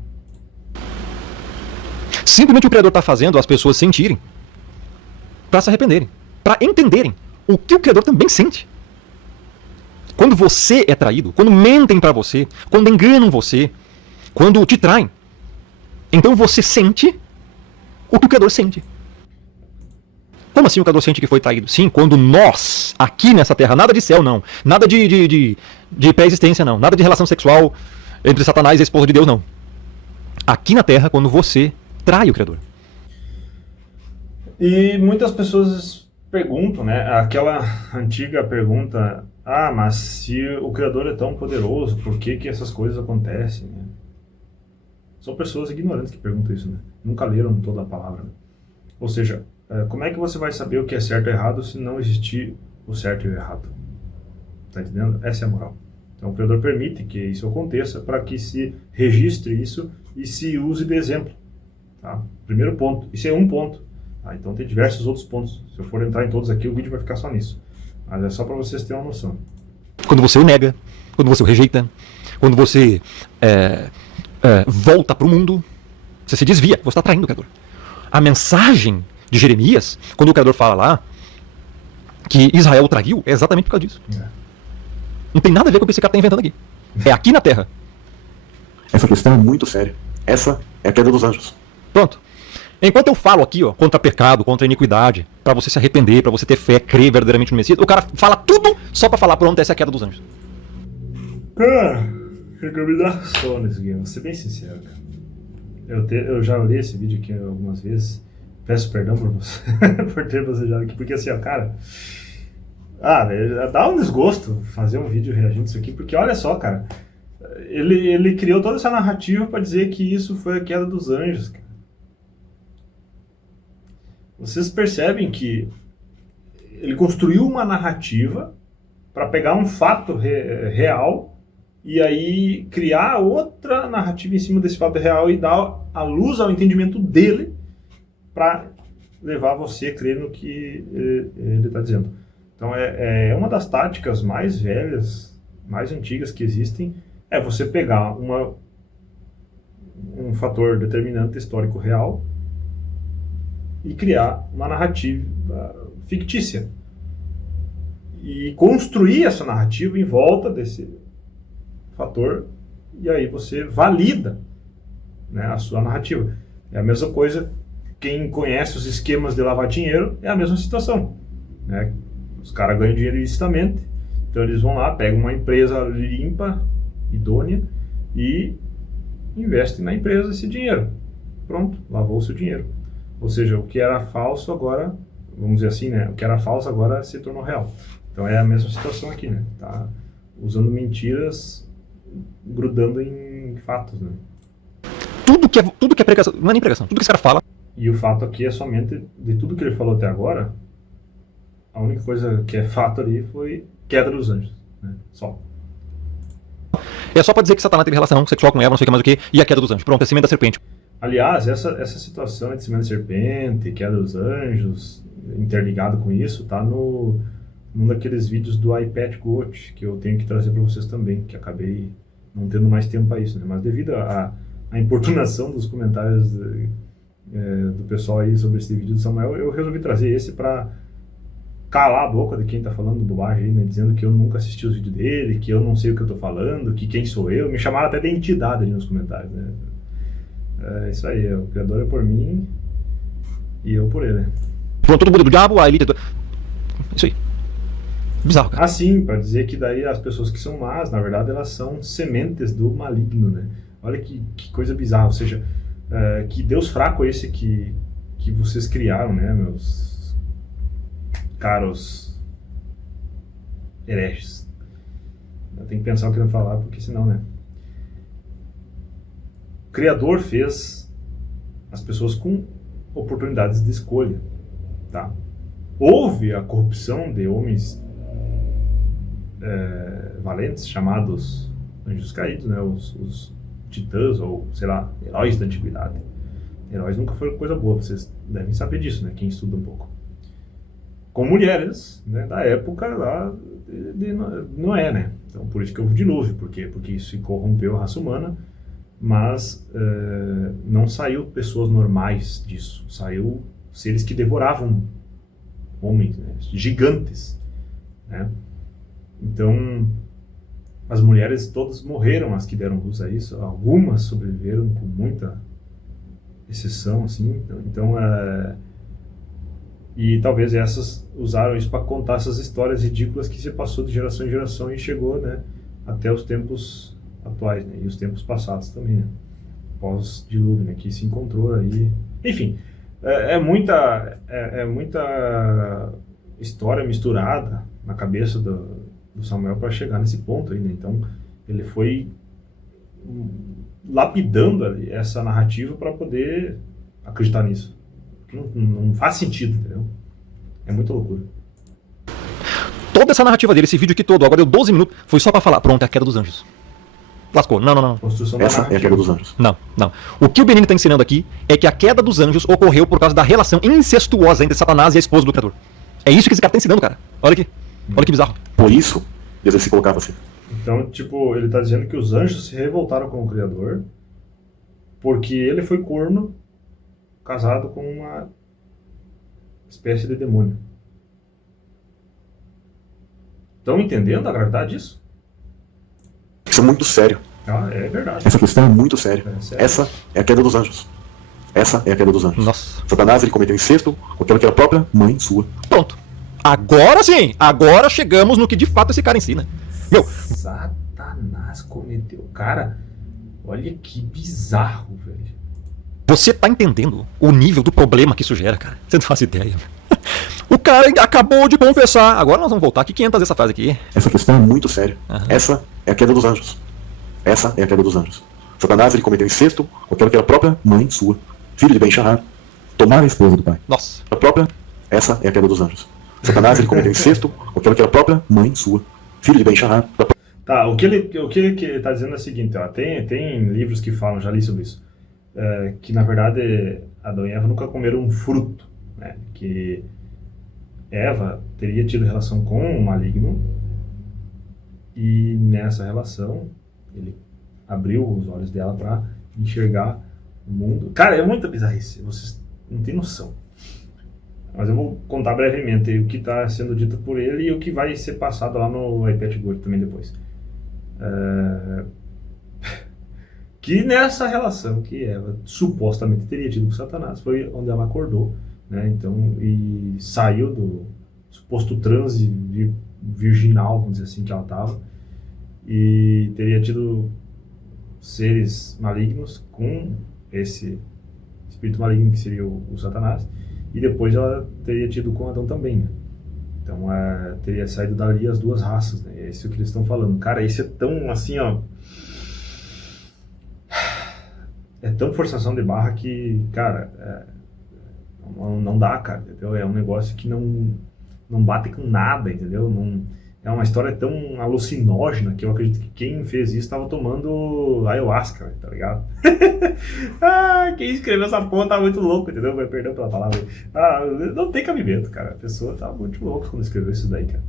Simplesmente o Criador está fazendo as pessoas sentirem, para se arrependerem, para entenderem o que o Criador também sente. Quando você é traído, quando mentem para você, quando enganam você, quando te traem, então você sente o que o Criador sente. Como assim o Criador sente que foi traído? Sim, quando nós, aqui nessa terra, nada de céu não, nada de pré-existência não, nada de relação sexual entre Satanás e a esposa de Deus não. Aqui na terra, quando você trai o Criador. E muitas pessoas perguntam, né, aquela antiga pergunta, mas se o Criador é tão poderoso, por que essas coisas acontecem, né? São pessoas ignorantes que perguntam isso, né? Nunca leram toda a palavra, né? Ou seja, como é que você vai saber o que é certo ou errado se não existir o certo e o errado? Tá entendendo? Essa é a moral. Então o Criador permite que isso aconteça para que se registre isso e se use de exemplo. Tá? Primeiro ponto. Isso é um ponto. Tá? Então tem diversos outros pontos. Se eu for entrar em todos aqui, o vídeo vai ficar só nisso. Mas é só para vocês terem uma noção. Quando você o nega, quando você o rejeita, quando você volta para o mundo, você se desvia, você está traindo o Criador. A mensagem de Jeremias, quando o Criador fala lá que Israel o traiu, é exatamente por causa disso. Não tem nada a ver com o que esse cara está inventando aqui. É aqui na Terra. Essa questão é muito séria. Essa é a queda dos anjos. Pronto. Enquanto eu falo aqui, ó, contra pecado, contra iniquidade, para você se arrepender, para você ter fé, crer verdadeiramente no Messias, o cara fala tudo só para falar, pronto, essa é a queda dos anjos. Cara, chega a me dar sono nesse game, vou ser bem sincero, cara. Eu já olhei esse vídeo aqui algumas vezes. Peço perdão por você, por ter bocejado aqui, porque assim, ó, cara... dá um desgosto fazer um vídeo reagindo isso aqui, porque olha só, cara, ele criou toda essa narrativa para dizer que isso foi a queda dos anjos, cara. Vocês percebem que ele construiu uma narrativa para pegar um fato real e aí criar outra narrativa em cima desse fato real e dar a luz ao entendimento dele para levar você a crer no que ele está dizendo. Então é uma das táticas mais velhas, mais antigas que existem, é você pegar um fator determinante histórico real e criar uma narrativa fictícia. E construir essa narrativa em volta desse fator, e aí você valida, né, a sua narrativa. É a mesma coisa, quem conhece os esquemas de lavar dinheiro, é a mesma situação, né? Os caras ganham dinheiro ilicitamente, então eles vão lá, pegam uma empresa limpa, idônea, e investem na empresa esse dinheiro. Pronto, lavou o seu dinheiro. Ou seja, o que era falso agora, vamos dizer assim, né? O que era falso agora se tornou real. Então é a mesma situação aqui, né? Tá usando mentiras, grudando em fatos, né? Tudo que é pregação, não é nem pregação, tudo que esse cara fala. E o fato aqui é somente, de tudo que ele falou até agora, a única coisa que é fato ali foi queda dos anjos, né? Só. É só pra dizer que Satanás teve relação sexual com Eva, não sei o que mais o que, e a queda dos anjos. Pronto, é semente da serpente. Aliás, essa situação de semente da serpente, queda dos anjos, interligado com isso, tá num daqueles vídeos do iPad Goat, que eu tenho que trazer para vocês também, que acabei não tendo mais tempo para isso, né? Mas devido à importunação dos comentários do pessoal aí sobre esse vídeo do Samuel, eu resolvi trazer esse para calar a boca de quem tá falando bobagem aí, né? Dizendo que eu nunca assisti os vídeos dele, que eu não sei o que eu tô falando, que quem sou eu. Me chamaram até de entidade ali nos comentários, né? É isso aí, o Criador é por mim e eu por ele. Pronto, todo mundo do diabo, a elite... Isso aí. Bizarro, cara. Assim, para dizer que daí as pessoas que são más, na verdade, elas são sementes do maligno, né? Olha que coisa bizarra, ou seja, que Deus fraco é esse que vocês criaram, né, meus caros hereges. Eu tenho que pensar o que eu vou falar, porque senão, né? O Criador fez as pessoas com oportunidades de escolha, tá? Houve a corrupção de homens valentes, chamados anjos caídos, né? Os titãs, ou sei lá, heróis da antiguidade. Heróis nunca foi coisa boa, vocês devem saber disso, né? Quem estuda um pouco. Com mulheres, né, da época lá de Noé, né? Então por isso que houve dilúvio, por quê? Porque isso corrompeu a raça humana, mas não saiu pessoas normais disso, saiu seres que devoravam homens, né? Gigantes, né? Então as mulheres todas morreram, as que deram luz a isso, algumas sobreviveram com muita exceção, assim, então e talvez essas usaram isso para contar essas histórias ridículas que se passou de geração em geração e chegou, né, até os tempos atuais, né, e os tempos passados também, né, pós-dilúvio, né, que se encontrou aí, enfim, é muita história misturada na cabeça do Samuel para chegar nesse ponto aí, né, então ele foi lapidando ali essa narrativa para poder acreditar nisso. Não faz sentido, entendeu? É muita loucura. Toda essa narrativa dele, esse vídeo aqui todo, agora deu 12 minutos, foi só pra falar, pronto, é a queda dos anjos. Lascou. Não. Construção Essa é a queda dos anjos. Não. O que o Benini está ensinando aqui é que a queda dos anjos ocorreu por causa da relação incestuosa entre Satanás e a esposa do Criador. É isso que esse cara está ensinando, cara. Olha aqui. Olha que bizarro. Por isso, Deus se colocava assim. Então, tipo, ele está dizendo que os anjos se revoltaram com o Criador porque ele foi corno casado com uma espécie de demônio. Estão entendendo a gravidade disso? Isso é muito sério. Ah, é verdade. Essa questão é muito séria. É sério. Essa é a queda dos anjos. Essa é a queda dos anjos. Nossa. Satanás, ele cometeu incesto com aquela que era a própria mãe sua. Pronto. Agora sim. Agora chegamos no que de fato esse cara ensina. Meu, Satanás cometeu. Cara, olha que bizarro, velho. você tá entendendo o nível do problema que isso gera, cara? Você não faz ideia. O cara acabou de confessar. Agora nós vamos voltar aqui 500 essa frase aqui. Essa questão é muito séria. Essa é a queda dos anjos. Essa é a queda dos anjos. Satanás, ele cometeu incesto com aquela que era a própria mãe sua. Filho de Ben-Shahar. Tomar a esposa do pai. Nossa. A própria, essa é a queda dos anjos. Satanás, ele cometeu incesto com aquela que era a própria mãe sua. Filho de Ben-Shahar. Tá, o que ele tá dizendo é o seguinte, ó, tem livros que falam, já li sobre isso, que na verdade Adão e Eva nunca comeram um fruto, né? Que Eva teria tido relação com o maligno e nessa relação ele abriu os olhos dela para enxergar o mundo. Cara, é muita bizarrice, vocês não têm noção. Mas eu vou contar brevemente o que está sendo dito por ele e o que vai ser passado lá no iPad Gordo também depois. Que nessa relação que Eva supostamente teria tido com Satanás foi onde ela acordou, né? Então, e saiu do suposto transe virginal, vamos dizer assim, que ela estava, e teria tido seres malignos com esse espírito maligno que seria o Satanás, e depois ela teria tido com Adão também, né? Então teria saído dali as duas raças, né? É isso que eles estão falando. Cara, isso é tão assim, ó, é tão forçação de barra que, cara, não dá, cara, entendeu? É um negócio que não bate com nada, entendeu? É uma história tão alucinógena que eu acredito que quem fez isso estava tomando ayahuasca, tá ligado? Quem escreveu essa porra tá muito louco, entendeu? Perdão pela palavra. Não tem cabimento, cara. A pessoa tá muito louca quando escreveu isso daí, cara.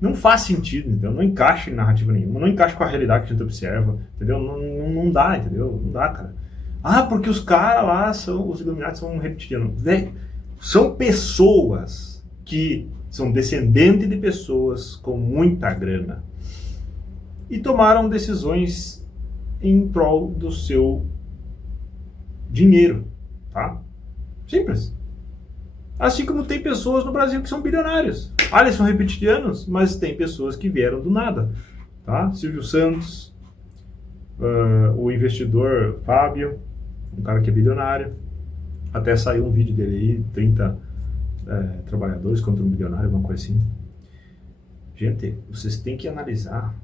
Não faz sentido, entendeu? Não encaixa em narrativa nenhuma, não encaixa com a realidade que a gente observa, entendeu? Não dá, entendeu? Não dá, cara. Porque os caras lá os Illuminati são reptilianos. Velho, são pessoas que são descendentes de pessoas com muita grana e tomaram decisões em prol do seu dinheiro, tá? Simples. Assim como tem pessoas no Brasil que são bilionários. Eles são reptilianos, mas tem pessoas que vieram do nada, tá? Silvio Santos, o investidor Fábio, um cara que é bilionário, até saiu um vídeo dele aí, 30 trabalhadores contra um bilionário, alguma coisa assim. Gente, vocês têm que analisar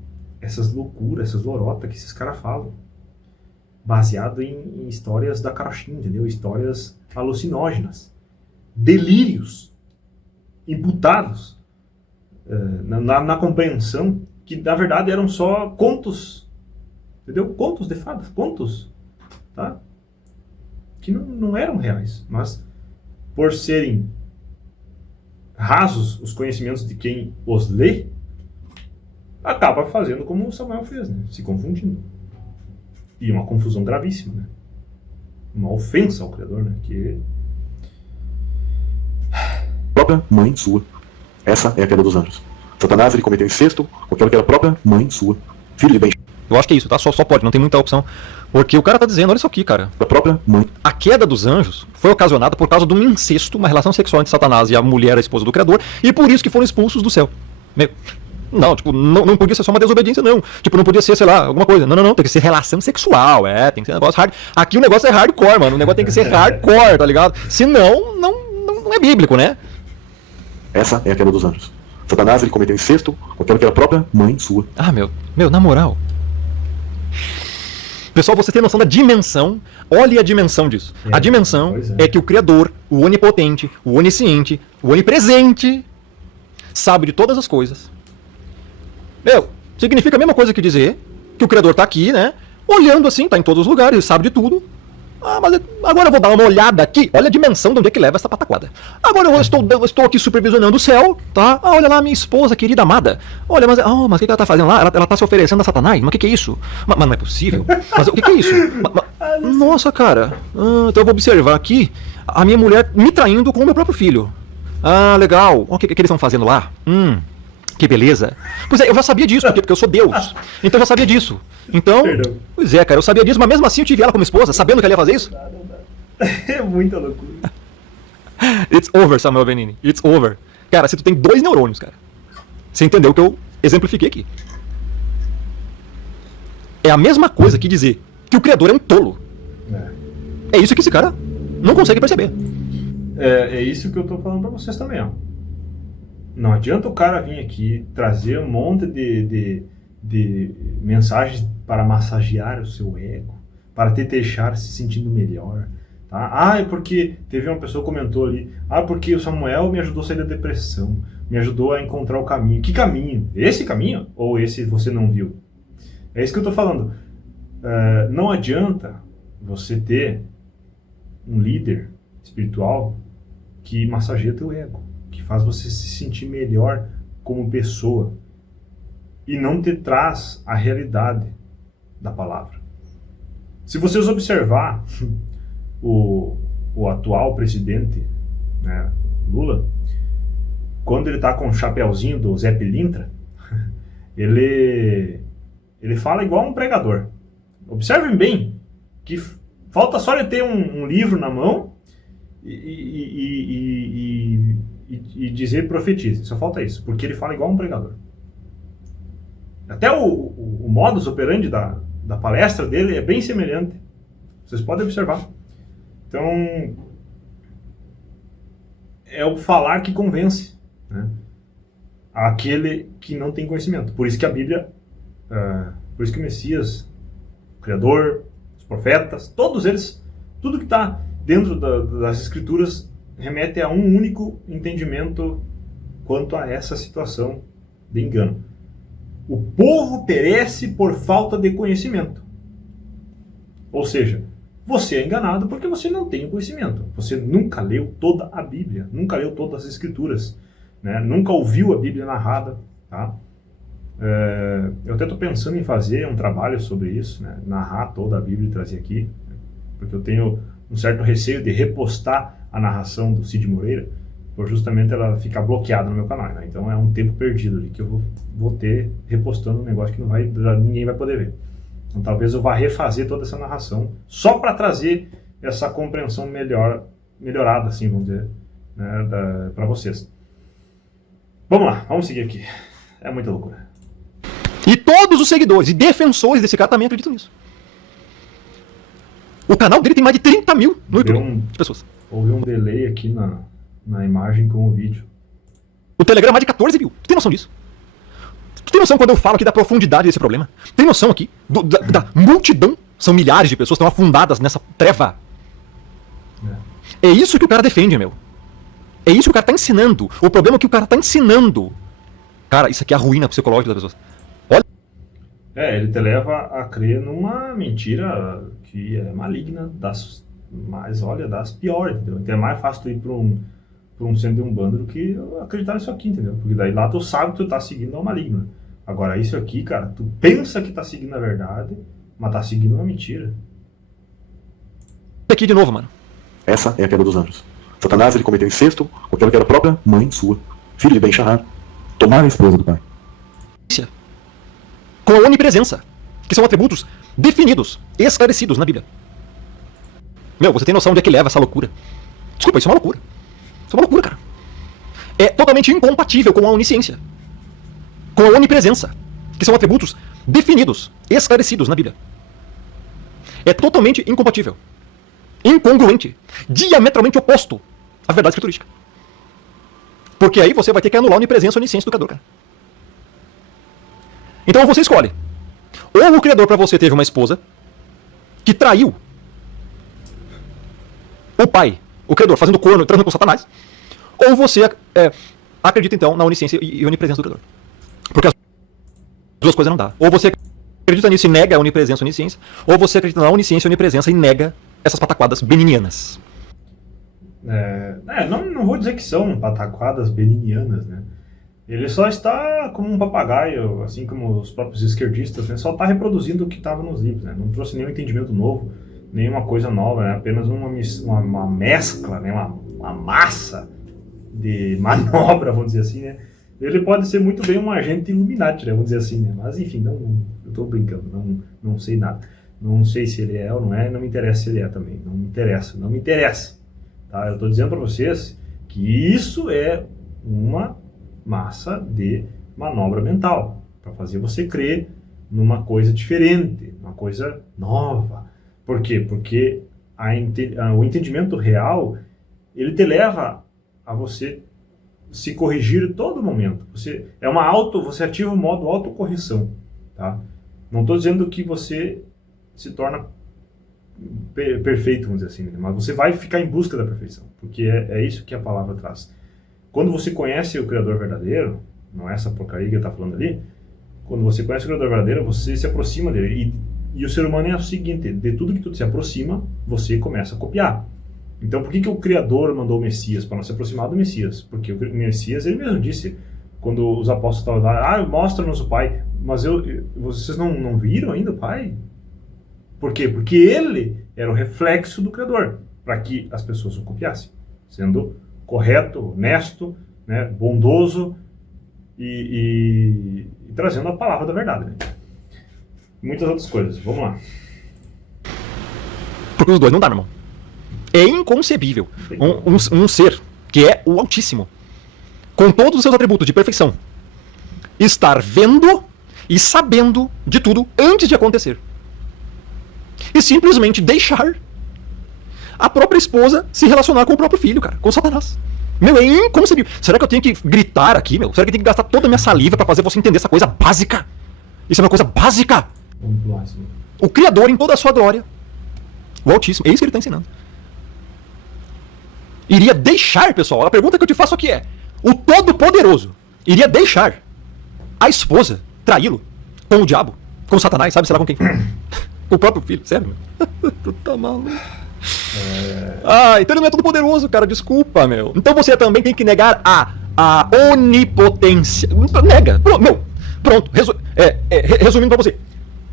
essas loucuras, essas lorotas que esses caras falam, baseado em histórias da carochinha, entendeu? Histórias alucinógenas, delírios imputados na compreensão que na verdade eram só contos, entendeu? Contos de fadas, contos, tá? Que não eram reais, mas por serem rasos os conhecimentos de quem os lê, acaba fazendo como o Samuel fez, né? Se confundindo. E uma confusão gravíssima, né? Uma ofensa ao Criador, né? Que... própria mãe sua. Essa é a queda dos anjos. Satanás, ele cometeu incesto com aquela que era a própria mãe sua. Filho de Ben. Eu acho que é isso, tá? Só pode, não tem muita opção. Porque o cara tá dizendo, olha isso aqui, cara. Da própria mãe. A queda dos anjos foi ocasionada por causa de um incesto, uma relação sexual entre Satanás e a mulher, a esposa do Criador, e por isso que foram expulsos do céu. Não, tipo, não podia ser só uma desobediência, não. Tipo, não podia ser, sei lá, alguma coisa. Não, tem que ser relação sexual, tem que ser um negócio hard. Aqui o negócio é hardcore, mano. O negócio tem que ser hardcore, tá ligado? Senão, não é bíblico, né? Essa é a queda dos anjos. Satanás, ele cometeu incesto com aquela que era a própria mãe sua. Meu, na moral. Pessoal, você tem noção da dimensão? Olhe a dimensão disso. A dimensão é que o Criador, o onipotente, o onisciente, o onipresente, sabe de todas as coisas. Significa a mesma coisa que dizer que o Criador está aqui, né? Olhando assim, está em todos os lugares, ele sabe de tudo. Mas agora eu vou dar uma olhada aqui. Olha a dimensão de onde é que leva essa pataquada. Agora eu estou aqui supervisionando o céu, tá? Olha lá, minha esposa querida amada. Olha, mas o que ela está fazendo lá? Ela está se oferecendo a Satanás? Mas o que é isso? Mas não é possível. Mas o que é isso? Nossa, cara. Então eu vou observar aqui a minha mulher me traindo com o meu próprio filho. Legal. O que eles estão fazendo lá? Que beleza. Pois é, eu já sabia disso, porque eu sou Deus. Então eu já sabia disso. Então, pois é, cara, eu sabia disso, mas mesmo assim eu tive ela como esposa, sabendo que ela ia fazer isso. É muita loucura. It's over, Samuel Benini. It's over. Cara, se tu tem 2 neurônios, cara, você entendeu o que eu exemplifiquei aqui. É a mesma coisa que dizer que o Criador é um tolo. É isso que esse cara não consegue perceber. É isso que eu tô falando pra vocês também, ó. Não adianta o cara vir aqui trazer um monte de mensagens para massagear o seu ego, para te deixar se sentindo melhor, tá? É porque teve uma pessoa que comentou ali, porque o Samuel me ajudou a sair da depressão, me ajudou a encontrar o caminho. Que caminho? Esse caminho? Ou esse você não viu? É isso que eu tô falando. Não adianta você ter um líder espiritual que massageia teu ego, que faz você se sentir melhor como pessoa e não te traz a realidade da palavra. Se vocês observar o atual presidente, né, Lula, quando ele está com o chapéuzinho do Zé Pilintra, ele fala igual um pregador. Observem bem que falta só ele ter um livro na mão e dizer profetize. Só falta isso, porque ele fala igual um pregador. Até o modus operandi da palestra dele é bem semelhante. Vocês podem observar. Então, é o falar que convence, né, aquele que não tem conhecimento. Por isso que a Bíblia, por isso que o Messias, o Criador, os profetas, todos eles, tudo que está dentro das Escrituras remete a um único entendimento quanto a essa situação de engano. O povo perece por falta de conhecimento. Ou seja, você é enganado porque você não tem o conhecimento. Você nunca leu toda a Bíblia, nunca leu todas as Escrituras, né? Nunca ouviu a Bíblia narrada. Tá? Eu até estou pensando em fazer um trabalho sobre isso, né? Narrar toda a Bíblia e trazer aqui, né? Porque eu tenho um certo receio de repostar a narração do Cid Moreira, por justamente ela ficar bloqueada no meu canal, né? Então é um tempo perdido ali que eu vou ter repostando um negócio que ninguém vai poder ver. Então talvez eu vá refazer toda essa narração só para trazer essa compreensão melhorada, assim, vamos dizer, né, para vocês. Vamos lá, vamos seguir aqui. É muita loucura. E todos os seguidores e defensores desse cara também acreditam nisso. O canal dele tem mais de 30 mil no YouTube de pessoas. Houve um delay aqui na imagem com o vídeo. O Telegram é mais de 14 mil. Tu tem noção disso? Tu tem noção quando eu falo aqui da profundidade desse problema? Tem noção aqui da multidão? São milhares de pessoas que estão afundadas nessa treva. É isso que o cara defende, meu. É isso que o cara tá ensinando. O problema é que o cara tá ensinando. Cara, isso aqui é a ruína psicológica das pessoas. Olha. Ele te leva a crer numa mentira que é maligna, das piores, entendeu? Então é mais fácil tu ir para um centro de Umbanda do que acreditar nisso aqui, entendeu? Porque daí lá tu sabe que tu tá seguindo uma maligna. Agora isso aqui, cara, tu pensa que tá seguindo a verdade, mas tá seguindo uma mentira. Aqui de novo, mano. Essa é a queda dos anjos. Satanás, ele cometeu incesto com aquela que era a própria mãe sua, filho de Ben-Shahar, tomar a esposa do pai. Com a onipresença, que são atributos definidos, esclarecidos na Bíblia. Meu, você tem noção onde é que leva essa loucura? Desculpa, isso é uma loucura. Isso é uma loucura, cara. É totalmente incompatível com a onisciência, com a onipresença, que são atributos definidos, esclarecidos na Bíblia. É totalmente incompatível, incongruente, diametralmente oposto à verdade escriturística. Porque aí você vai ter que anular a onipresença e a onisciência do Criador, cara. Então você escolhe. Ou o Criador para você teve uma esposa, que traiu o pai, o Criador, fazendo corno, transando com Satanás, ou você acredita então na onisciência e onipresença do Criador. Porque as duas coisas não dá. Ou você acredita nisso e nega a onipresença e onisciência, ou você acredita na onisciência e onipresença e nega essas pataquadas beninianas. Não vou dizer que são pataquadas beninianas, né? Ele só está como um papagaio, assim como os próprios esquerdistas, né? Só está reproduzindo o que estava nos livros, né? Não trouxe nenhum entendimento novo, nenhuma coisa nova, né? Apenas uma mescla, né? Uma massa de manobra, vamos dizer assim, né? Ele pode ser muito bem um agente Illuminati, né? Vamos dizer assim, né? Mas enfim, eu estou brincando, não sei nada. Não sei se ele é ou não é, não me interessa se ele é também. Não me interessa. Tá? Eu estou dizendo para vocês que isso é uma massa de manobra mental, para fazer você crer numa coisa diferente, uma coisa nova. Por quê? Porque o entendimento real, ele te leva a você se corrigir todo momento. Você ativa o modo autocorreção, tá? Não estou dizendo que você se torna perfeito, vamos dizer assim, né? Mas você vai ficar em busca da perfeição, porque é isso que a palavra traz. Quando você conhece o Criador verdadeiro, não é essa porcaria que ele está falando ali, quando você conhece o Criador verdadeiro, você se aproxima dele. E o ser humano é o seguinte, de tudo que tu se aproxima, você começa a copiar. Então por que o Criador mandou o Messias? Para nós se aproximar do Messias. Porque o Messias, ele mesmo disse, quando os apóstolos estavam lá, mostra-nos o Pai. Mas vocês não viram ainda o Pai? Por quê? Porque ele era o reflexo do Criador, para que as pessoas o copiassem, sendo correto, honesto, né, bondoso e trazendo a palavra da verdade. Né? Muitas outras coisas. Vamos lá. Porque os dois não dá, meu irmão. É inconcebível um ser que é o Altíssimo, com todos os seus atributos de perfeição, estar vendo e sabendo de tudo antes de acontecer. E simplesmente deixar a própria esposa se relacionar com o próprio filho, cara, com Satanás. Meu, é inconcebível. Será que eu tenho que gritar aqui, meu? Será que eu tenho que gastar toda a minha saliva pra fazer você entender essa coisa básica? Isso é uma coisa básica. O Criador em toda a sua glória, o Altíssimo, é isso que ele está ensinando. Iria deixar, pessoal, a pergunta que eu te faço aqui é, o Todo-Poderoso iria deixar a esposa traí-lo com o diabo, com o Satanás, sabe, sei lá com quem foi? Com o próprio filho, sério, meu? Tu tá maluco. Então ele não é todo poderoso, cara, desculpa, meu. Então você também tem que negar a onipotência. Nega, meu, pronto, resumindo pra você.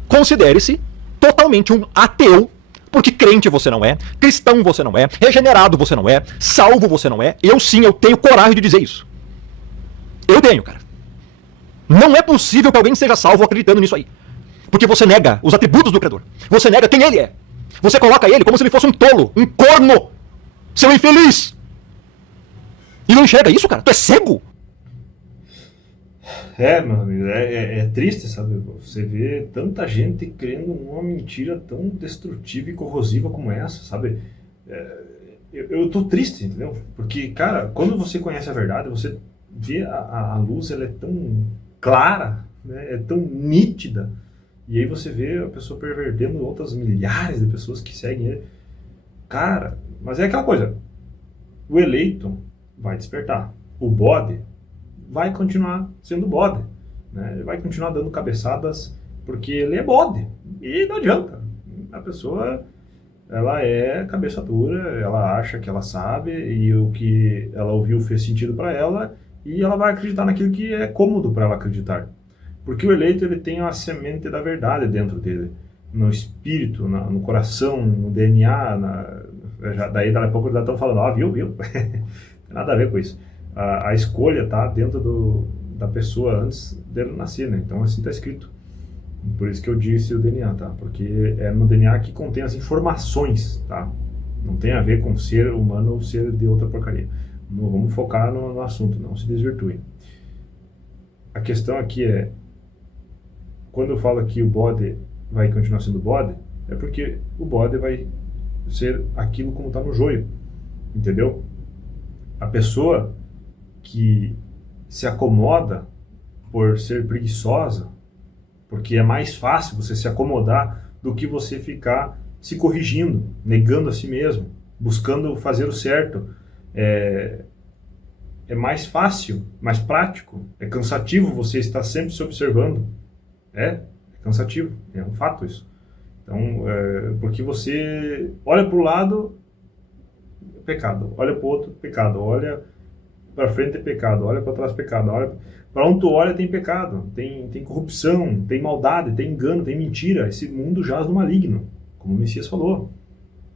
Considere-se totalmente um ateu, porque crente você não é, cristão você não é, regenerado você não é, salvo você não é. Eu sim, eu tenho coragem de dizer isso. Eu tenho, cara. Não é possível que alguém seja salvo acreditando nisso aí. Porque você nega os atributos do Criador. Você nega quem ele é. Você coloca ele como se ele fosse um tolo, um corno, seu infeliz. E não enxerga isso, cara? Tu é cego? Meu amigo, é triste, sabe? Você vê tanta gente crendo numa mentira tão destrutiva e corrosiva como essa, sabe? Eu tô triste, entendeu? Porque, cara, quando você conhece a verdade, você vê a luz, ela é tão clara, né? É tão nítida. E aí você vê a pessoa pervertendo outras milhares de pessoas que seguem ele. Cara, mas é aquela coisa. O eleito vai despertar. O bode vai continuar sendo bode. Né? Ele vai continuar dando cabeçadas porque ele é bode. E não adianta. A pessoa, ela é cabeça dura, ela acha que ela sabe e o que ela ouviu fez sentido para ela e ela vai acreditar naquilo que é cômodo para ela acreditar. Porque o eleito, ele tem a semente da verdade dentro dele, no espírito, no coração, no DNA, daí a pouco já estão falando, viu? Não tem nada a ver com isso. A escolha está dentro da pessoa antes dele nascer, né? Então assim está escrito. Por isso que eu disse o DNA, tá? Porque é no DNA que contém as informações, tá? Não tem a ver com ser humano ou ser de outra porcaria. Não vamos focar no assunto, não se desvirtuem. A questão aqui é, quando eu falo que o bode vai continuar sendo bode, é porque o bode vai ser aquilo como está no joio, entendeu? A pessoa que se acomoda por ser preguiçosa, porque é mais fácil você se acomodar do que você ficar se corrigindo, negando a si mesmo, buscando fazer o certo. É mais fácil, mais prático, é cansativo você estar sempre se observando. É cansativo, é um fato isso. Então, porque você olha para o lado, pecado, olha para o outro, pecado, olha para frente, é pecado, olha para trás, pecado, olha para onde tu olha, tem pecado, tem corrupção, tem maldade, tem engano, tem mentira. Esse mundo jaz no maligno, como o Messias falou.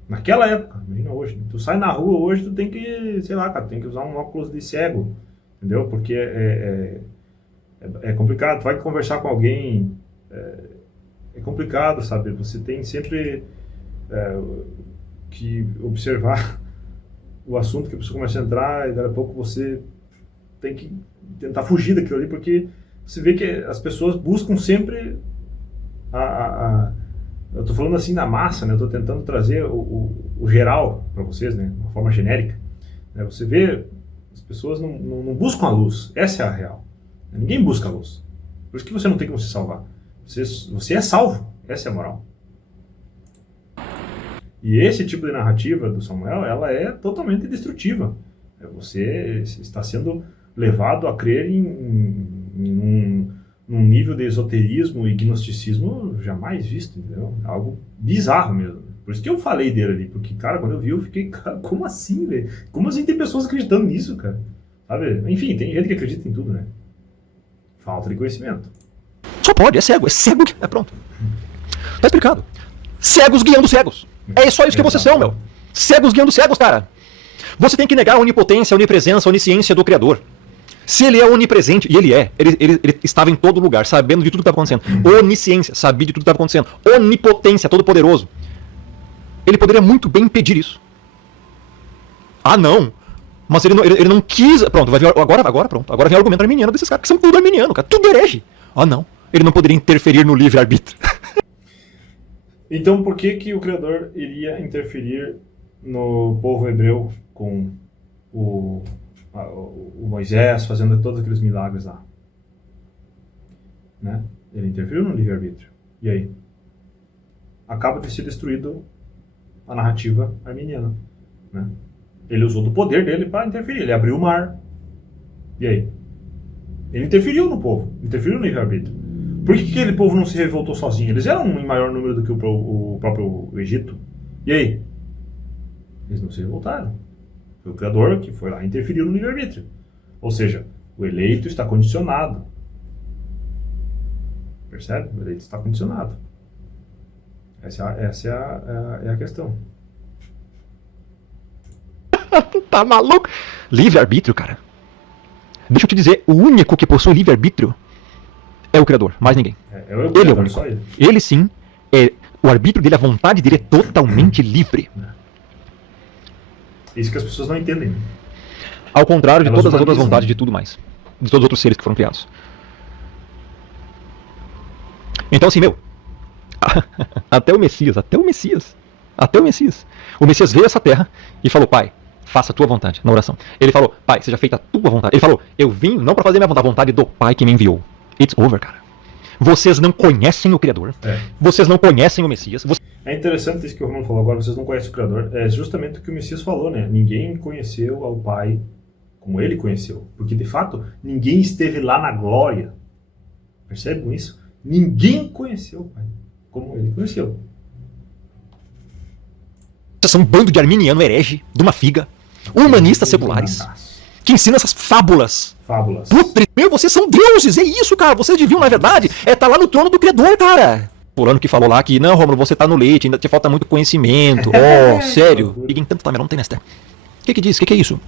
Naquela época, imagina hoje. Tu sai na rua hoje, tu tem que, sei lá, cara, tem que usar um óculos de cego, entendeu? Porque é complicado. Tu vai conversar com alguém, é complicado, sabe? Você tem sempre que observar o assunto que a pessoa começa a entrar e daqui a pouco você tem que tentar fugir daquilo ali, porque você vê que as pessoas buscam sempre eu estou falando assim na massa, né? Eu estou tentando trazer o geral para vocês, né? De uma forma genérica. Né? Você vê, as pessoas não buscam a luz. Essa é a real. Ninguém busca a luz. Por isso que você não tem como se salvar. Você é salvo. Essa é a moral. E esse tipo de narrativa do Samuel, ela é totalmente destrutiva. Você está sendo levado a crer num nível de esoterismo e gnosticismo jamais visto, entendeu? Algo bizarro mesmo. Por isso que eu falei dele ali, porque, cara, quando eu vi, eu fiquei, cara, como assim, velho? Como assim tem pessoas acreditando nisso, cara? Sabe? Enfim, tem gente que acredita em tudo, né? Falta de conhecimento. Só pode, é cego que... É pronto. Tá explicado. Cegos guiando cegos. É só isso que vocês são, meu. Cegos guiando cegos, cara. Você tem que negar a onipotência, a onipresença, a onisciência do Criador. Se ele é onipresente, e ele é, ele estava em todo lugar, sabendo de tudo que estava acontecendo. Onisciência, sabia de tudo que estava acontecendo. Onipotência, todo-poderoso. Ele poderia muito bem impedir isso. Ah, não. Mas ele não quis... Pronto, vai vir, agora pronto. Agora vem o argumento arminiano desses caras, que são tudo arminiano, cara. Tudo herege. Ah, não. Ele não poderia interferir no livre-arbítrio. Então, por que o Criador iria interferir no povo hebreu com o Moisés fazendo todos aqueles milagres lá? Né? Ele interferiu no livre-arbítrio. E aí? Acaba de ser destruído a narrativa arminiana. Né? Ele usou do poder dele para interferir. Ele abriu o mar. E aí? Ele interferiu no povo. Interferiu no livre-arbítrio. Por que aquele povo não se revoltou sozinho? Eles eram em maior número do que o próprio Egito. E aí? Eles não se revoltaram. Foi o Criador que foi lá e interferiu no livre-arbítrio. Ou seja, o eleito está condicionado. Percebe? O eleito está condicionado. Essa é a questão. Tá maluco? Livre-arbítrio, cara. Deixa eu te dizer, o único que possui livre-arbítrio é o Criador, mais ninguém. Ele é o único. Só ele. Ele sim, o arbítrio dele, a vontade dele é totalmente livre. Isso que as pessoas não entendem. Né? Ao contrário de todas as outras vontades de tudo mais. De todos os outros seres que foram criados. Então assim, meu, até o Messias veio a essa terra e falou: Pai, faça a tua vontade, na oração. Ele falou: Pai, seja feita a tua vontade. Ele falou: eu vim não para fazer minha vontade, a vontade do Pai que me enviou. It's over, cara. Vocês não conhecem o Criador. Vocês não conhecem o Messias. É interessante isso que o Romano falou agora, vocês não conhecem o Criador. É justamente o que o Messias falou, né? Ninguém conheceu ao Pai como ele conheceu. Porque, de fato, ninguém esteve lá na glória. Percebe com isso? Ninguém conheceu o Pai como ele conheceu. Vocês são um bando de arminiano herege, de uma figa, humanistas seculares, que ensinam essas fábulas. Putre, meu, vocês são deuses, é isso, cara. Vocês deviam, na verdade, estar lá no trono do Criador, cara. Fulano que falou lá que, não, Rômulo, você tá no leite, ainda te falta muito conhecimento. Oh, sério? Ninguém tanto tamerão tem nesta. O que diz? O que é isso?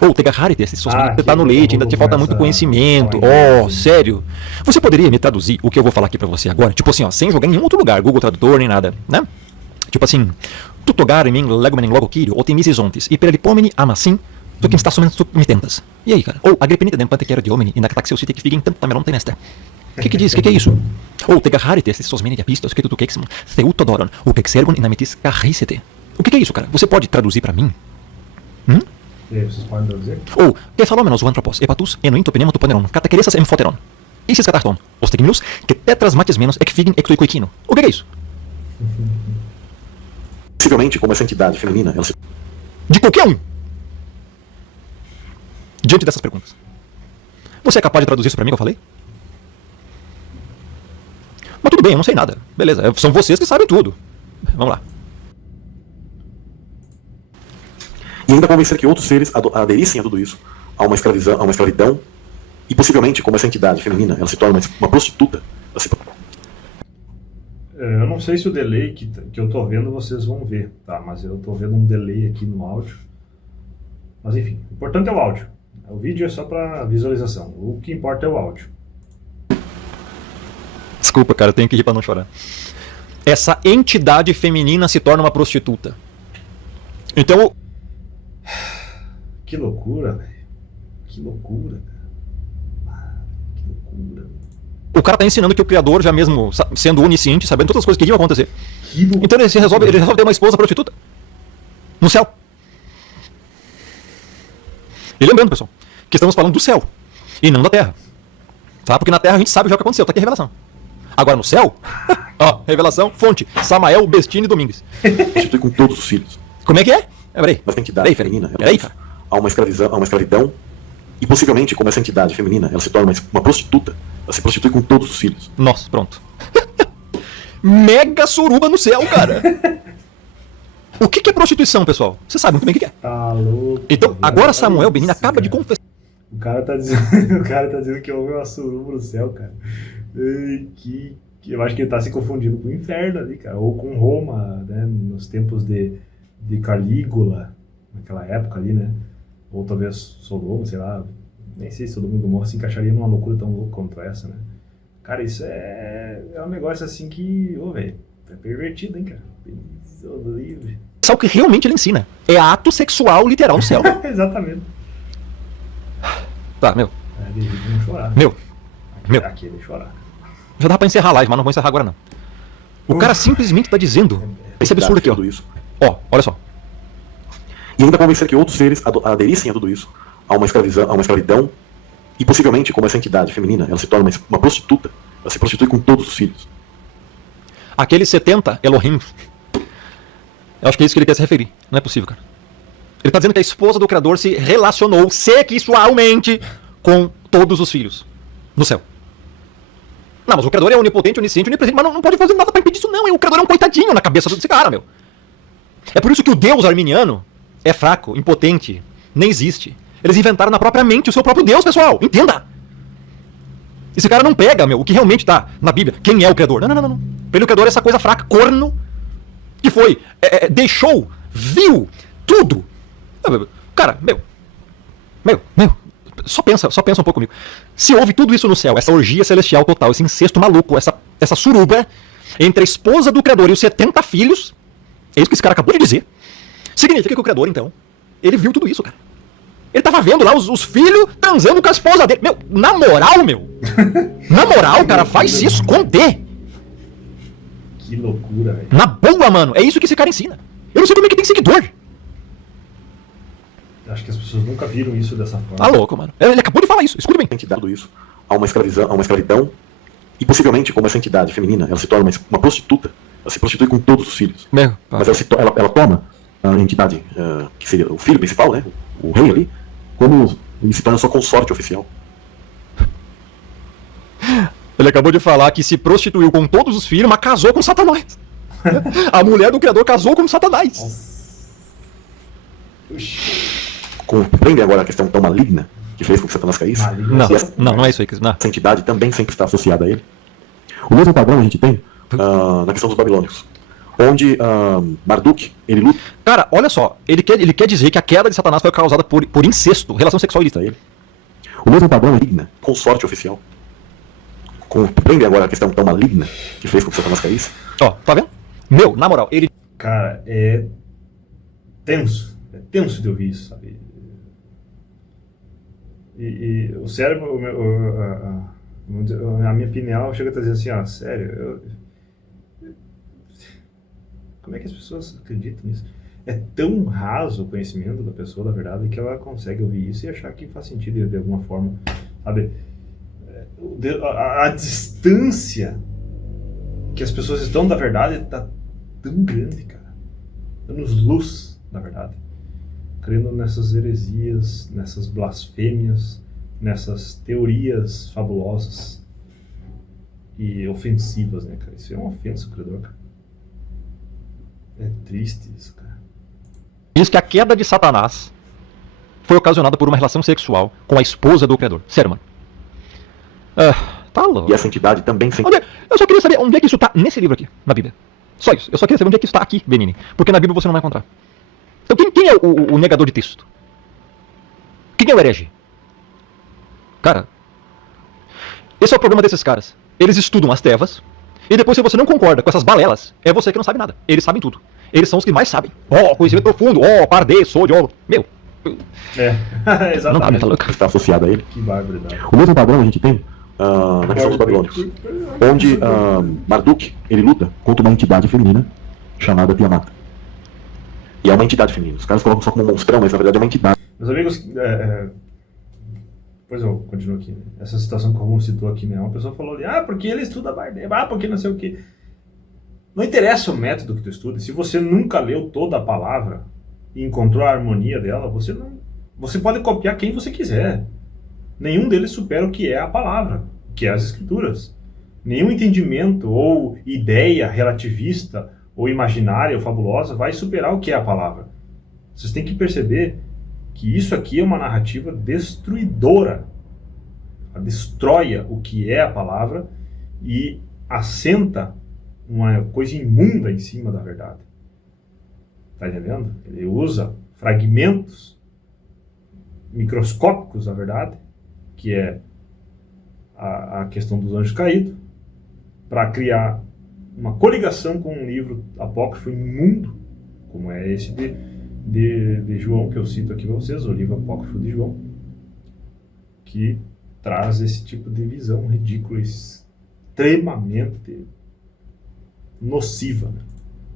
Ou te garrarite, você tá no leite, ainda te falta muito conhecimento. Oh, sério? Você poderia me traduzir o que eu vou falar aqui pra você agora? Tipo assim, ó, sem jogar em nenhum outro lugar, Google Tradutor, nem nada, né? Tipo assim, tutogare min legomen logo kirio, otimisis ontis, e perelipomeni amassim, tu que está somente me tentas. E aí, cara? Ou agripinita dem pantequero de homem, e na cataxeucite que fica em tanto tamerão tem nesta. O que diz? O que é isso? Ou te garrarite, esses sosmeni de apistos, que tu quexum, theutodoron, o quexergon inamitis carricete. O que é isso, cara? Você pode traduzir pra mim? E aí, vocês podem traduzir? Ou, que falomenos o antropos, hepatus, enointo pneuma tupaneron, cataqueresas emfoteron. Isis catarton, ostegminus, que tetras mates menos, ecfigin ectoicoiquino. O que é isso? Possivelmente, como essa entidade feminina, ela se... De qualquer um. Diante dessas perguntas. Você é capaz de traduzir isso pra mim que eu falei? Mas tudo bem, eu não sei nada. Beleza, são vocês que sabem tudo. Vamos lá. E ainda convencer que outros seres aderissem a tudo isso, a uma escravidão, e possivelmente, como essa entidade feminina, ela se torna uma prostituta. Ela se... Eu não sei se o delay que eu tô vendo vocês vão ver, tá? Mas eu tô vendo um delay aqui no áudio. Mas enfim, o importante é o áudio. O vídeo é só para visualização. O que importa é o áudio. Desculpa, cara, eu tenho que rir pra não chorar. Essa entidade feminina se torna uma prostituta. Então... Que loucura, velho. Que loucura, cara. Que loucura. O cara tá ensinando que o Criador, já mesmo sendo onisciente, sabendo todas as coisas que iriam acontecer. Então ele resolve ter uma esposa prostituta. No céu. E lembrando, pessoal, que estamos falando do céu. E não da terra. Tá? Porque na terra a gente sabe já o que aconteceu. Tá aqui a revelação. Agora no céu, ó, revelação, fonte, Samael, Bestini e Domingues. Prostitui com todos os filhos. Como é que é? Peraí. Essa entidade feminina, ela há uma escravidão, e possivelmente, como essa entidade feminina, ela se torna uma prostituta. Ela se prostitui com todos os filhos. Nossa, pronto. Mega suruba no céu, cara. O que é prostituição, pessoal? Você sabe muito bem o que é. Tá louco. Então, agora Samuel Benini acaba de confessar. O cara tá dizendo que houve uma suruba no céu, cara. Que eu acho que ele tá se confundindo com o inferno ali, cara. Ou com Roma, né? Nos tempos de Calígula, naquela época ali, né? Ou talvez Sodoma, sei lá. Nem sei se Sodoma e Gomorra se encaixaria numa loucura tão louca quanto essa, né? Cara, isso é um negócio assim que, velho, é pervertido, hein, cara? Livre. Sabe o que realmente ele ensina? É ato sexual literal no céu. Exatamente. Tá, meu. Deixa ele chorar. Meu. Aqui ele chorar. Já dá pra encerrar a live, mas não vou encerrar agora não. O cara simplesmente tá dizendo esse absurdo aqui, ó. Ó, olha só. E ainda convencer que outros seres aderissem a tudo isso, a uma escravidão, e possivelmente, como essa entidade feminina, ela se torna uma prostituta. Ela se prostitui com todos os filhos. Aqueles 70 Elohim. Eu acho que é isso que ele quer se referir. Não é possível, cara. Ele tá dizendo que a esposa do Criador se relacionou sexualmente com todos os filhos no céu. Não, mas o Criador é onipotente, onisciente, onipresente, mas não pode fazer nada pra impedir isso, não. O Criador é um coitadinho na cabeça desse cara, meu. É por isso que o Deus arminiano é fraco, impotente, nem existe. Eles inventaram na própria mente o seu próprio Deus, pessoal. Entenda! Esse cara não pega, meu, o que realmente tá na Bíblia. Quem é o Criador? Não. Pra ele o Criador é essa coisa fraca, corno, que foi, deixou, viu, tudo. Cara, meu, só pensa um pouco comigo. Se houve tudo isso no céu, essa orgia celestial total, esse incesto maluco, essa suruba entre a esposa do Criador e os 70 filhos, é isso que esse cara acabou de dizer, significa que o Criador, então, ele viu tudo isso, cara. Ele tava vendo lá os filhos transando com a esposa dele. Meu, na moral, na moral, cara, faz isso com D. Que loucura, velho. Na boa, mano, é isso que esse cara ensina. Eu não sei como é que tem seguidor. Acho que as pessoas nunca viram isso dessa forma. Tá louco, mano. Ele acabou de falar isso, escuta bem. Tudo isso, há uma escravidão, e possivelmente, como essa entidade feminina, ela se torna uma prostituta. Ela se prostitui com todos os filhos. Mas ela toma a entidade, que seria o filho principal, né? O rei ali, como ele se torna sua consorte oficial. Ele acabou de falar que se prostituiu com todos os filhos, mas casou com Satanás. A mulher do Criador casou com Satanás. Compreende agora a questão tão maligna que fez com que Satanás caísse? Não é isso aí. Não. Essa entidade também sempre está associada a ele. O mesmo padrão a gente tem na questão dos babilônicos, onde Marduk, ele luta. Cara, olha só, ele quer dizer que a queda de Satanás foi causada por incesto, relação sexual ilícita. Ele. O mesmo padrão é maligna, consorte oficial. Compreende agora a questão tão maligna que fez com que Satanás caísse? Ó, tá vendo? Meu, na moral, ele... Cara, é tenso de ouvir isso, sabe? E o cérebro, a minha pineal chega a dizer assim, ó, sério, como é que as pessoas acreditam nisso? É tão raso o conhecimento da pessoa, da verdade, que ela consegue ouvir isso e achar que faz sentido de alguma forma, sabe? A distância que as pessoas estão da verdade tá tão grande, cara. anos-luz, na verdade, crendo nessas heresias, nessas blasfêmias, nessas teorias fabulosas e ofensivas, né, cara? Isso é uma ofensa ao Criador, cara. É triste isso, cara. Diz que a queda de Satanás foi ocasionada por uma relação sexual com a esposa do Criador. Sério, mano. Tá louco. E essa entidade também se... Eu só queria saber onde é que isso tá nesse livro aqui, na Bíblia. Só isso. Eu só queria saber onde é que isso tá aqui, Benini. Porque na Bíblia você não vai encontrar. Então quem é o negador de texto? Quem é o herege? Cara, esse é o problema desses caras. Eles estudam as trevas, e depois se você não concorda com essas balelas, é você que não sabe nada. Eles sabem tudo. Eles são os que mais sabem. Conhecimento profundo. Pardê, sou de ouro. Meu. Exatamente. Não tá louco. está associado a ele. Que barbaridade. O mesmo padrão a gente tem na questão dos babilônios, onde Marduk, ele luta contra uma entidade feminina chamada Tiamat. E é uma entidade feminina. Os caras colocam só como um monstrão, mas na verdade é uma entidade. Meus amigos, depois eu continuo aqui. Essa situação que o Romulo citou aqui, né? Uma pessoa falou ali, porque ele estuda Bardema, porque não sei o que. Não interessa o método que tu estuda. Se você nunca leu toda a palavra e encontrou a harmonia dela, você pode copiar quem você quiser. Nenhum deles supera o que é a palavra, que é as escrituras. Nenhum entendimento ou ideia relativista ou imaginária ou fabulosa vai superar o que é a palavra. Vocês têm que perceber que isso aqui é uma narrativa destruidora. Ela destrói o que é a palavra e assenta uma coisa imunda em cima da verdade. Tá entendendo? Ele usa fragmentos microscópicos da verdade, que é a questão dos anjos caídos, para criar uma coligação com um livro apócrifo imundo, como é esse de João, que eu cito aqui para vocês, o livro apócrifo de João, que traz esse tipo de visão ridícula, extremamente nociva.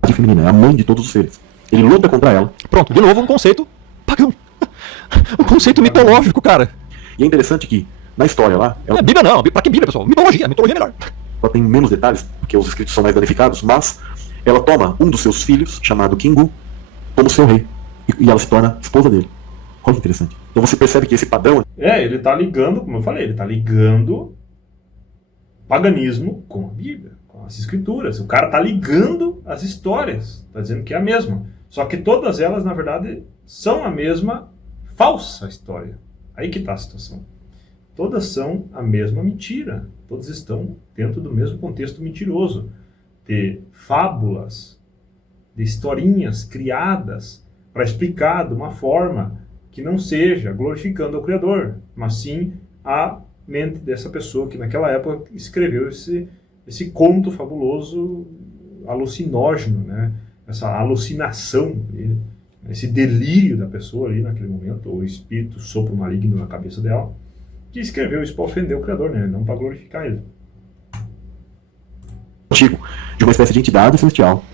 A feminina é a mãe de todos os seres. Ele luta contra ela. Pronto, de novo um conceito pagão. Um conceito mitológico, cara. E é interessante que, na história lá... Não é Bíblia não, pra que Bíblia, pessoal? Mitologia é melhor. Ela tem menos detalhes, porque os escritos são mais danificados, mas ela toma um dos seus filhos, chamado Kingu, como seu rei. E ela se torna esposa dele. Olha que interessante. Então você percebe que esse padrão... ele tá ligando, como eu falei, ele tá ligando paganismo com a Bíblia, com as escrituras. O cara tá ligando as histórias, tá dizendo que é a mesma. Só que todas elas, na verdade, são a mesma falsa história. Aí que tá a situação. Todas são a mesma mentira. Todas estão dentro do mesmo contexto mentiroso. De fábulas, de historinhas criadas para explicar de uma forma que não seja glorificando o Criador, mas sim a mente dessa pessoa que naquela época escreveu esse conto fabuloso, alucinógeno, né? Essa alucinação, esse delírio da pessoa ali naquele momento, ou o espírito sopro maligno na cabeça dela, que escreveu isso para ofender o Criador, né? Não para glorificar ele. Antigo, de uma espécie de entidade celestial.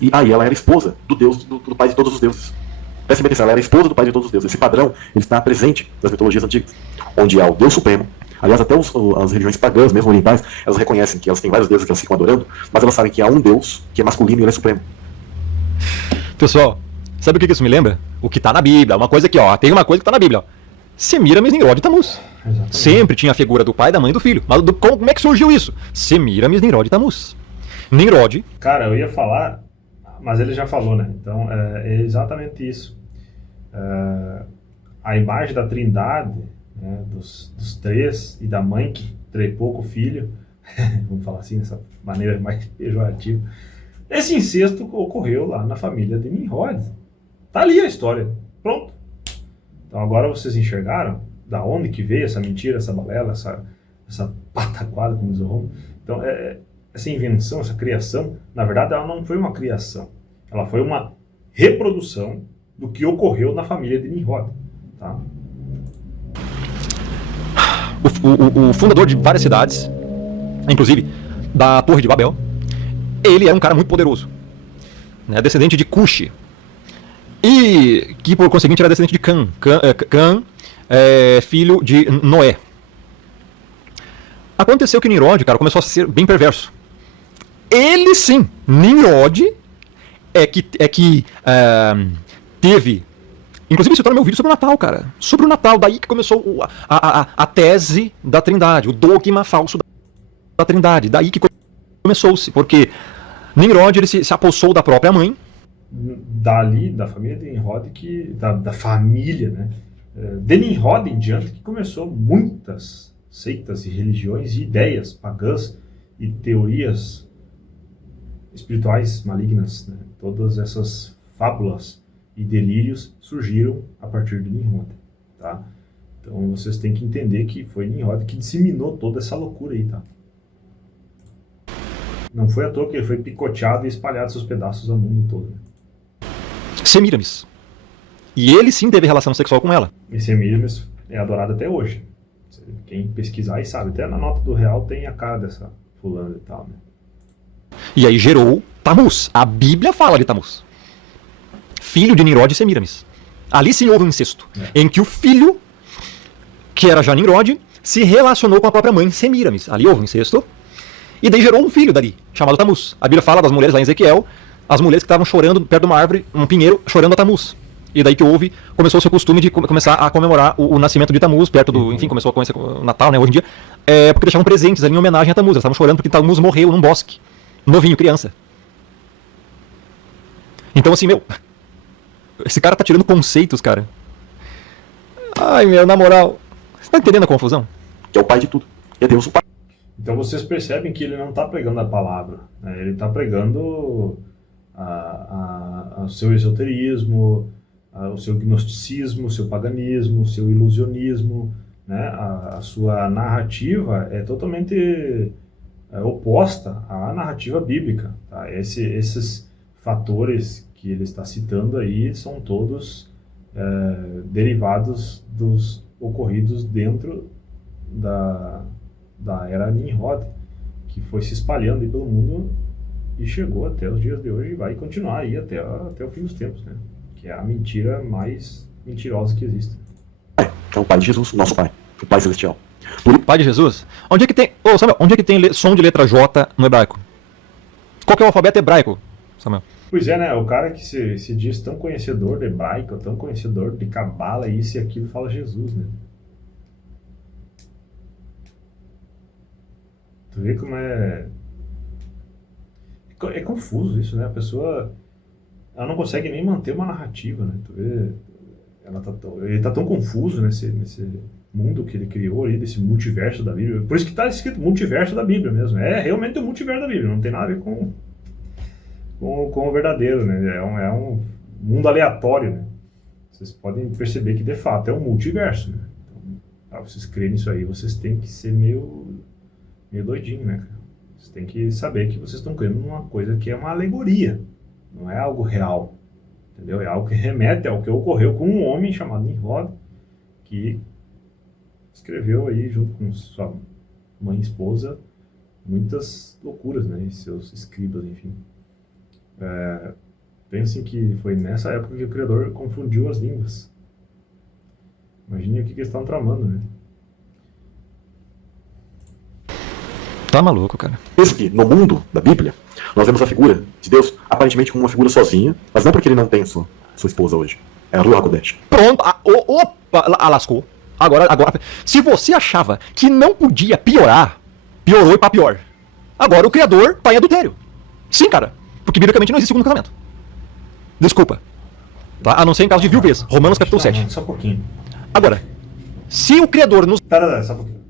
E ela era esposa do Deus, do pai de todos os deuses. Preste bem atenção, ela era esposa do pai de todos os deuses. Esse padrão ele está presente nas mitologias antigas, onde há o Deus Supremo. Aliás, até as religiões pagãs, mesmo orientais, elas reconhecem que elas têm vários deuses que elas ficam adorando, mas elas sabem que há um Deus que é masculino e ele é supremo. Pessoal, sabe o que isso me lembra? O que está na Bíblia. Uma coisa aqui, ó. Tem uma coisa que está na Bíblia, ó. Semiramis, Nimrod e Tammuz. Exatamente. Sempre tinha a figura do pai, da mãe e do filho. Mas como é que surgiu isso? Semiramis, Nimrod e Tammuz. Nimrod... Cara, eu ia falar, mas ele já falou, né? Então, é exatamente isso. A imagem da trindade, né, dos três, e da mãe que trepou com o filho, vamos falar assim, dessa maneira mais pejorativa, esse incesto ocorreu lá na família de Nimrod. Tá ali a história. Pronto. Então agora vocês enxergaram da onde que veio essa mentira, essa balela, essa pataquada, como diz o Romulo. Então, essa invenção, essa criação, na verdade ela não foi uma criação. Ela foi uma reprodução do que ocorreu na família de Nimrod. Tá? O fundador de várias cidades, inclusive da Torre de Babel, ele era um cara muito poderoso, né, descendente de Cush, e que por conseguinte era descendente de Cã, filho de Noé. Aconteceu que Nimrod, cara, começou a ser bem perverso. Ele sim, Nimrod, teve. Inclusive, isso tá no meu vídeo sobre o Natal, cara. Sobre o Natal, daí que começou a tese da Trindade, o dogma falso da Trindade. Daí que começou-se, porque Nimrod ele se apossou da própria mãe. Dali, da família de Nimrod, da família, né? De Nimrod em diante, que começou muitas seitas e religiões e ideias pagãs e teorias espirituais malignas, né? Todas essas fábulas e delírios surgiram a partir de Nimrod, tá? Então vocês têm que entender que foi Nimrod que disseminou toda essa loucura aí, tá? Não foi à toa que ele foi picoteado e espalhado seus pedaços ao mundo todo, né? Semiramis. E ele sim teve relação sexual com ela. E Semiramis é adorado até hoje. Quem pesquisar aí sabe, até na nota do real tem a cara dessa fulana e tal, né? E aí gerou Tammuz. A Bíblia fala de Tammuz. Filho de Nimrod e Semiramis. Ali sim houve um incesto. Em que o filho, que era já Nimrod, se relacionou com a própria mãe Semiramis. Ali houve um incesto. E daí gerou um filho dali, chamado Tammuz. A Bíblia fala das mulheres lá em Ezequiel, as mulheres que estavam chorando perto de uma árvore, um pinheiro, chorando a Tammuz. E daí que começou o costume de começar a comemorar o nascimento de Tammuz, perto do, enfim, começou a conhecer o Natal, né, hoje em dia, porque deixavam presentes ali em homenagem a Tammuz. Eles estavam chorando porque Tammuz morreu num bosque, novinho, criança. Então assim, esse cara tá tirando conceitos, cara. Ai, na moral, você tá entendendo a confusão? Que é o pai de tudo. É Deus o pai. Então vocês percebem que ele não está pregando a palavra, né? Ele está pregando o seu esoterismo, o seu gnosticismo, o seu paganismo, o seu ilusionismo, né? A sua narrativa é totalmente oposta à narrativa bíblica, tá? Esses fatores que ele está citando aí são todos derivados dos ocorridos dentro da era Nimrod, que foi se espalhando aí pelo mundo e chegou até os dias de hoje e vai continuar aí até o fim dos tempos, né? Que é a mentira mais mentirosa que existe. Que é o pai de Jesus, nosso pai, o pai celestial. Pai de Jesus? Onde é que tem, Samuel, onde é que tem som de letra J no hebraico? Qual que é o alfabeto hebraico, Samuel? Pois é, né? O cara que se diz tão conhecedor de hebraico, tão conhecedor de cabala, isso e aquilo, fala Jesus, né? Tu vê como é confuso isso, né? A pessoa, ela não consegue nem manter uma narrativa, né? Tu vê, ele tá tão confuso nesse mundo que ele criou aí, desse multiverso da Bíblia. Por isso que tá escrito multiverso da Bíblia mesmo. É realmente o multiverso da Bíblia, não tem nada a ver com o verdadeiro, né? É um mundo aleatório, né? Vocês podem perceber que de fato é um multiverso, né? Então, pra vocês crerem nisso aí, vocês têm que ser meio doidinho, né, cara? Vocês têm que saber que vocês estão crendo numa coisa que é uma alegoria, não é algo real, entendeu? É algo que remete ao que ocorreu com um homem chamado Nimrod, que escreveu aí, junto com sua mãe e esposa, muitas loucuras, né, e seus escribas, enfim. Pensem que foi nessa época que o Criador confundiu as línguas. Imagine o que eles estão tramando, né? Tá maluco, cara. Pensa que no mundo da Bíblia, nós vemos a figura de Deus aparentemente como uma figura sozinha, mas não porque ele não tem sua esposa hoje. É a Ruach HaKodesh. Pronto, opa, lascou. Agora, se você achava que não podia piorar, piorou e pra pior. Agora o Criador tá em adultério. Sim, cara, porque biblicamente não existe segundo casamento. Desculpa. Tá? A não ser em caso de viuvez. Romanos capítulo 7. Só um pouquinho. Agora, se o Criador nos... Só um pouquinho.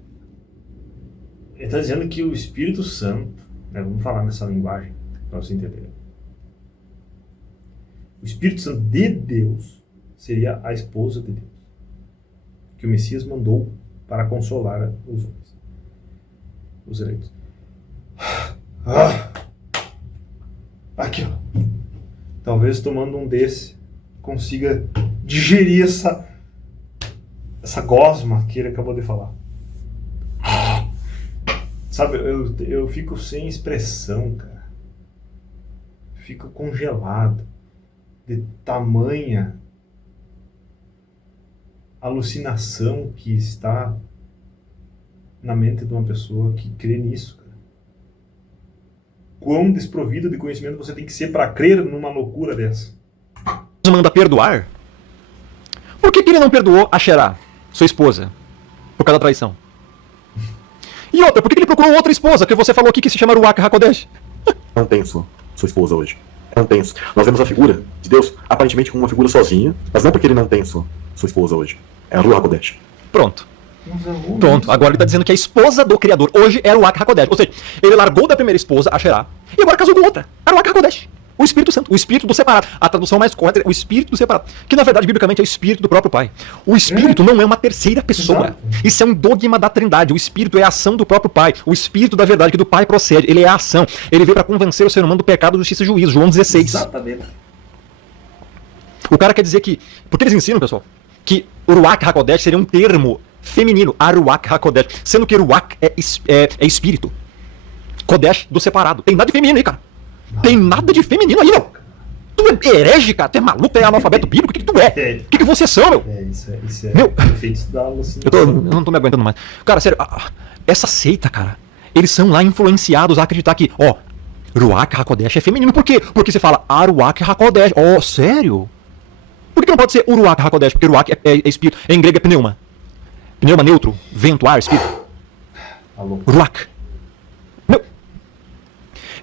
Ele está dizendo que o Espírito Santo, né, vamos falar nessa linguagem para você entender. O Espírito Santo de Deus seria a esposa de Deus, que o Messias mandou para consolar os homens, os eleitos. Aqui, ó. Talvez tomando um desse consiga digerir essa gosma que ele acabou de falar. Sabe, eu fico sem expressão, cara. Fico congelado de tamanha alucinação que está na mente de uma pessoa que crê nisso, cara. quão desprovido de conhecimento você tem que ser para crer numa loucura dessa. Manda perdoar? Por que ele não perdoou a Xerá, sua esposa, por causa da traição? E outra, por que ele procurou outra esposa, que você falou aqui que se chama Ruach HaKodesh? Não tem sua esposa hoje. Não tem. Nós vemos a figura de Deus aparentemente como uma figura sozinha, mas não porque ele não tem sua esposa hoje. É a Ruach HaKodesh. Pronto. Pronto, agora ele está dizendo que a esposa do Criador hoje era o Ruach HaKodesh. Ou seja, ele largou da primeira esposa, a Xerá, e agora casou com outra, a Ruach HaKodesh. O Espírito Santo, o Espírito do separado. A tradução mais correta é o Espírito do separado. Que na verdade, biblicamente, é o Espírito do próprio Pai. O Espírito não é uma terceira pessoa. Exato. Isso é um dogma da Trindade. O Espírito é a ação do próprio Pai. O Espírito da verdade que do Pai procede. Ele é a ação. Ele veio para convencer o ser humano do pecado, justiça e juízo. João 16. Exatamente. O cara quer dizer que... Porque eles ensinam, pessoal, que o Ruach HaKodesh seria um termo feminino. Aruach HaKodesh. Sendo que Ruach é espírito. Kodesh do separado. Tem nada de feminino aí, cara. Tem nada de feminino aí, meu. Tu é herege, cara? Tu é maluco? Tu é analfabeto bíblico? O que tu é? O que vocês são, meu? Isso é Meu. efeitos da alucinação. Eu não tô me aguentando mais. Cara, sério, essa seita, cara, eles são lá influenciados a acreditar que, ó, Ruach HaKodesh é feminino. Por quê? Porque você fala Aruach HaKodesh. Ó, sério? Por que não pode ser Uruach HaKodesh? Porque Ruach é espírito. Em grego é pneuma. Pneuma neutro, vento, ar, espírito. Alô. Ruach. Meu.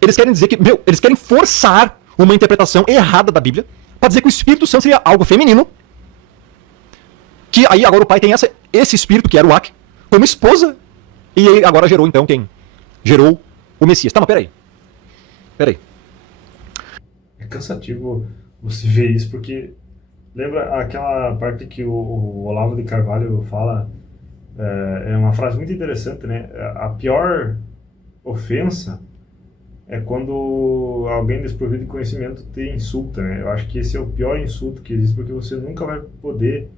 Eles querem dizer que, eles querem forçar uma interpretação errada da Bíblia para dizer que o Espírito Santo seria algo feminino. Que aí agora o pai tem esse espírito, que era o Ruach, como esposa. E ele agora gerou então quem? Gerou o Messias. Tá, mas peraí. É cansativo você ver isso, porque lembra aquela parte que o Olavo de Carvalho fala, é uma frase muito interessante, né? A pior ofensa é quando alguém desprovido de conhecimento te insulta, né? Eu acho que esse é o pior insulto que existe, porque você nunca vai poder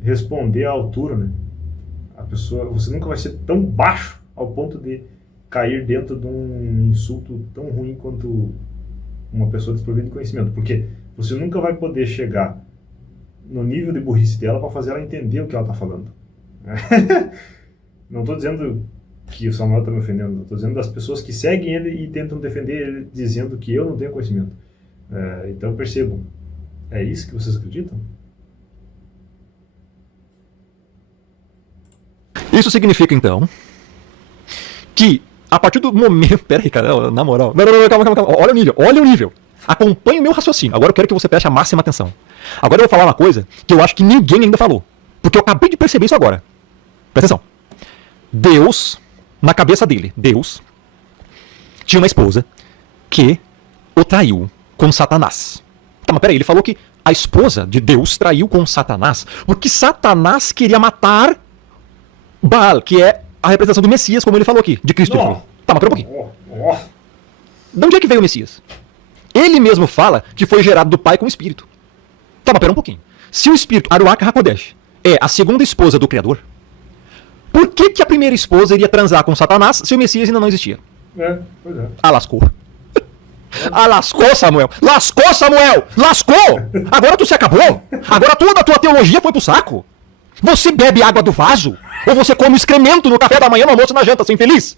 responder à altura, né? Você nunca vai ser tão baixo ao ponto de cair dentro de um insulto tão ruim quanto uma pessoa desprovida de conhecimento, porque você nunca vai poder chegar no nível de burrice dela para fazer ela entender o que ela está falando. Não estou dizendo que o Samuel está me ofendendo, estou dizendo das pessoas que seguem ele e tentam defender ele dizendo que eu não tenho conhecimento. Então percebam, é isso que vocês acreditam? Isso significa então que a partir do momento... Peraí, cara, na moral. Não, calma. Olha o nível. Acompanhe o meu raciocínio. Agora eu quero que você preste a máxima atenção. Agora eu vou falar uma coisa que eu acho que ninguém ainda falou. Porque eu acabei de perceber isso agora. Presta atenção. Deus, na cabeça dele, Deus tinha uma esposa que o traiu com Satanás. Tá, mas peraí, ele falou que a esposa de Deus traiu com Satanás porque Satanás queria matar Baal, que é a representação do Messias, como ele falou aqui, de Cristo. Tá, mas pera um pouquinho. De onde é que veio o Messias? Ele mesmo fala que foi gerado do Pai com o Espírito. Tá, mas pera um pouquinho. Se o Espírito, Aruach HaKodesh, é a segunda esposa do Criador, por que a primeira esposa iria transar com Satanás se o Messias ainda não existia? Pois é. Ah, lascou. Ah, lascou, Samuel. Lascou, Samuel. Lascou. Agora tu se acabou. Agora toda a tua teologia foi pro saco. Você bebe água do vaso? Ou você come excremento no café da manhã, no almoço e na janta, sem feliz?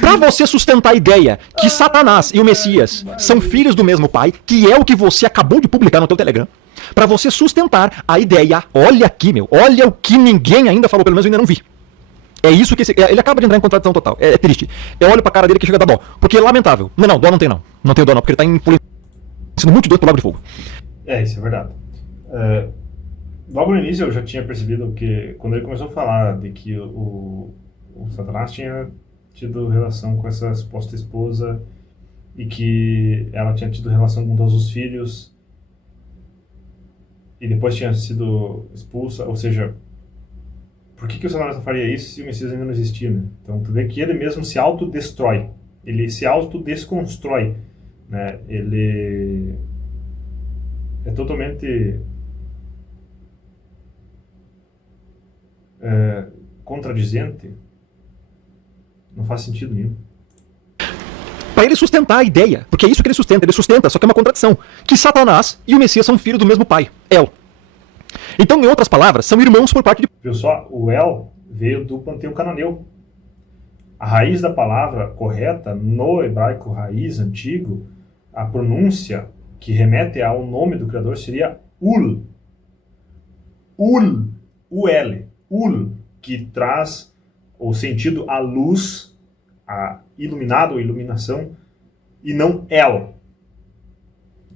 Pra você sustentar a ideia que Satanás e o Messias são filhos do mesmo pai, que é o que você acabou de publicar no teu Telegram, pra você sustentar a ideia, olha aqui, olha o que ninguém ainda falou, pelo menos eu ainda não vi. É isso que ele acaba de entrar em contradição total. É triste. Eu olho pra cara dele que chega a dar dó. Porque é lamentável. Não, dó não tem não. Não tem dó não, porque ele tá influenciando muito doido por palavra de fogo. Isso é verdade. Logo no início eu já tinha percebido que quando ele começou a falar de que o Satanás tinha tido relação com essa suposta esposa e que ela tinha tido relação com todos os filhos e depois tinha sido expulsa, ou seja, por que o Satanás não faria isso se o Messias ainda não existia, né? Então tu vê que ele mesmo se autodestrói, ele se autodesconstrói, né? Ele é totalmente contradizente, não faz sentido nenhum. Para ele sustentar a ideia, porque é isso que ele sustenta, só que é uma contradição, que Satanás e o Messias são filhos do mesmo pai, El. Então, em outras palavras, são irmãos por parte de... Viu só? O El veio do panteão cananeu. A raiz da palavra correta, no hebraico raiz antigo, a pronúncia que remete ao nome do Criador seria Ul. Ul, U-L, Ul, que traz o sentido a luz, a iluminado ou iluminação, e não El.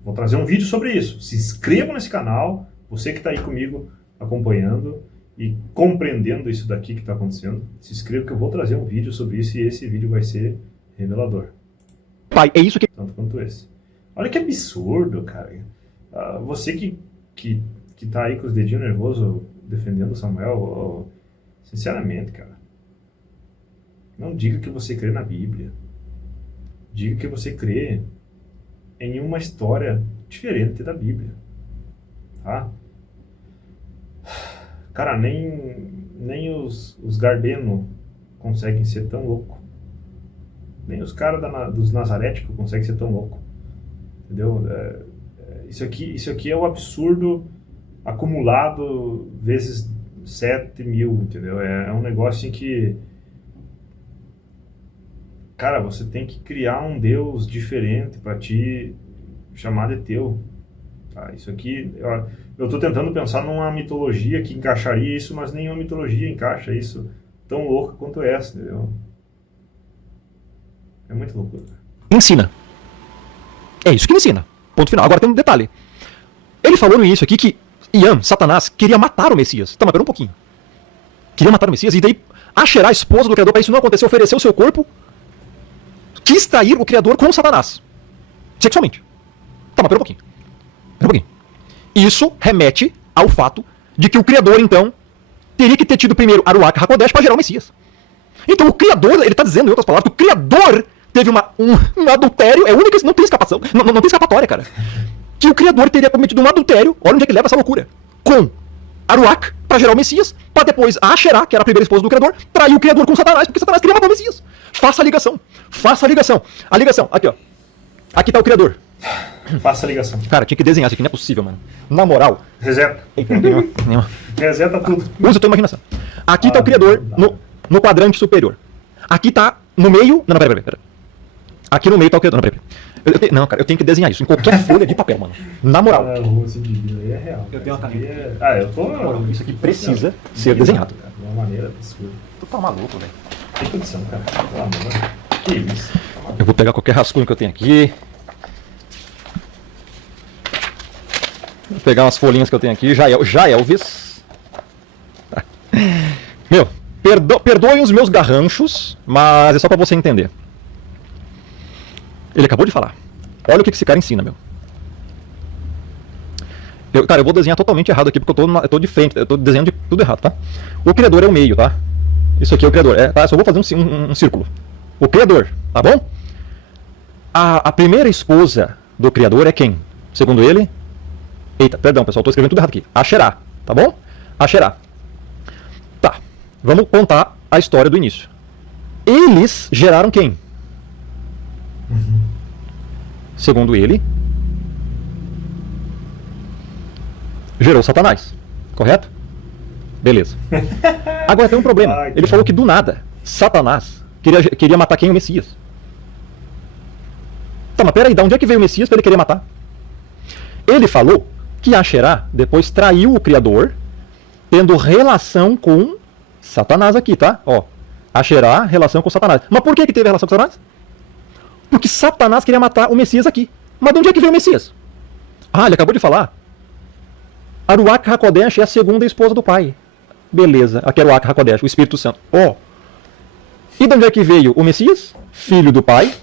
Vou trazer um vídeo sobre isso. Se inscreva nesse canal, você que está aí comigo acompanhando e compreendendo isso daqui que está acontecendo. Se inscreva que eu vou trazer um vídeo sobre isso e esse vídeo vai ser revelador. Pai, é isso que... Tanto quanto esse. Olha que absurdo, cara. Você que tá aí com os dedinhos nervosos defendendo o Samuel, sinceramente, cara, não diga que você crê na Bíblia. Diga que você crê em uma história diferente da Bíblia. Tá? Cara, nem os Gardeno conseguem ser tão loucos. Nem os caras dos Nazaréticos conseguem ser tão loucos. Entendeu? Isso aqui é o absurdo acumulado vezes 7.000, entendeu? É um negócio assim que... Cara, você tem que criar um Deus diferente para te chamar de teu. Tá? Isso aqui... Eu tô tentando pensar numa mitologia que encaixaria isso, mas nenhuma mitologia encaixa isso tão louca quanto essa, entendeu? É muito loucura. Ensina. É isso que ele ensina. Ponto final. Agora tem um detalhe. Ele falou no início aqui que Ian, Satanás, queria matar o Messias. Tá, mas pera um pouquinho. Queria matar o Messias e daí Asherá, a esposa do Criador, para isso não acontecer, ofereceu o seu corpo, quis trair o Criador com Satanás. Sexualmente. Tá, mas pera um pouquinho. Pera um pouquinho. Isso remete ao fato de que o Criador, então, teria que ter tido primeiro Aruach HaKodesh para gerar o Messias. Então o Criador, ele está dizendo, em outras palavras, que o Criador teve um adultério, é única, não tem escapação, não tem escapatória, cara. Que o Criador teria cometido um adultério, olha onde é que leva essa loucura, com Aruach para gerar o Messias, para depois a Asherá, que era a primeira esposa do Criador, trair o Criador com Satanás, porque Satanás queria matar o Messias. Faça a ligação. Faça a ligação. A ligação, aqui ó. Aqui tá o Criador. Faça a ligação. Cara, tinha que desenhar isso aqui, não é possível, mano. Na moral. Reseta. Eita, nenhuma. Reseta tudo. Usa a tua imaginação. Aqui tá o Criador no quadrante superior. Aqui tá no meio... Não, pera. Aqui no meio tá o Criador. Não, pera. Não, cara, eu tenho que desenhar isso em qualquer folha de papel, mano. Na moral. Esse vídeo aí é real. Eu tenho uma caneta. Eu tô... Isso aqui precisa ser desenhado. Cara, de uma maneira absurda. Tu tá maluco, velho. Tem condição, cara. Pelo amor. Que isso? Eu vou pegar qualquer rascunho que eu tenho aqui. Vou pegar umas folhinhas que eu tenho aqui. Já Elvis. Meu, perdoem os meus garranchos, mas é só pra você entender. Ele acabou de falar. Olha o que esse cara ensina, meu. Cara, eu vou desenhar totalmente errado aqui, porque eu tô de frente, eu tô desenhando de tudo errado, tá? O Criador é o meio, tá? Isso aqui é o Criador, tá? Eu só vou fazer um círculo. O Criador, tá bom? A primeira esposa do Criador é quem? Segundo ele? Eita, perdão, pessoal, tô escrevendo tudo errado aqui. Asherá, tá bom? Asherá. Tá, vamos contar a história do início. Eles geraram quem? Segundo ele, gerou Satanás, correto? Beleza. Agora tem um problema. Ele falou que do nada, Satanás queria matar quem? O Messias. Tá, mas peraí, de onde é que veio o Messias para ele querer matar? Ele falou que Asherá depois traiu o Criador, tendo relação com Satanás aqui, tá? Ó, Asherá, relação com Satanás. Mas por que teve relação com Satanás? Porque Satanás queria matar o Messias aqui. Mas de onde é que veio o Messias? Ah, ele acabou de falar. Aruach HaKodesh é a segunda esposa do pai. Beleza, aqui é Aruach HaKodesh, o Espírito Santo. Ó. E de onde é que veio o Messias? Filho do pai,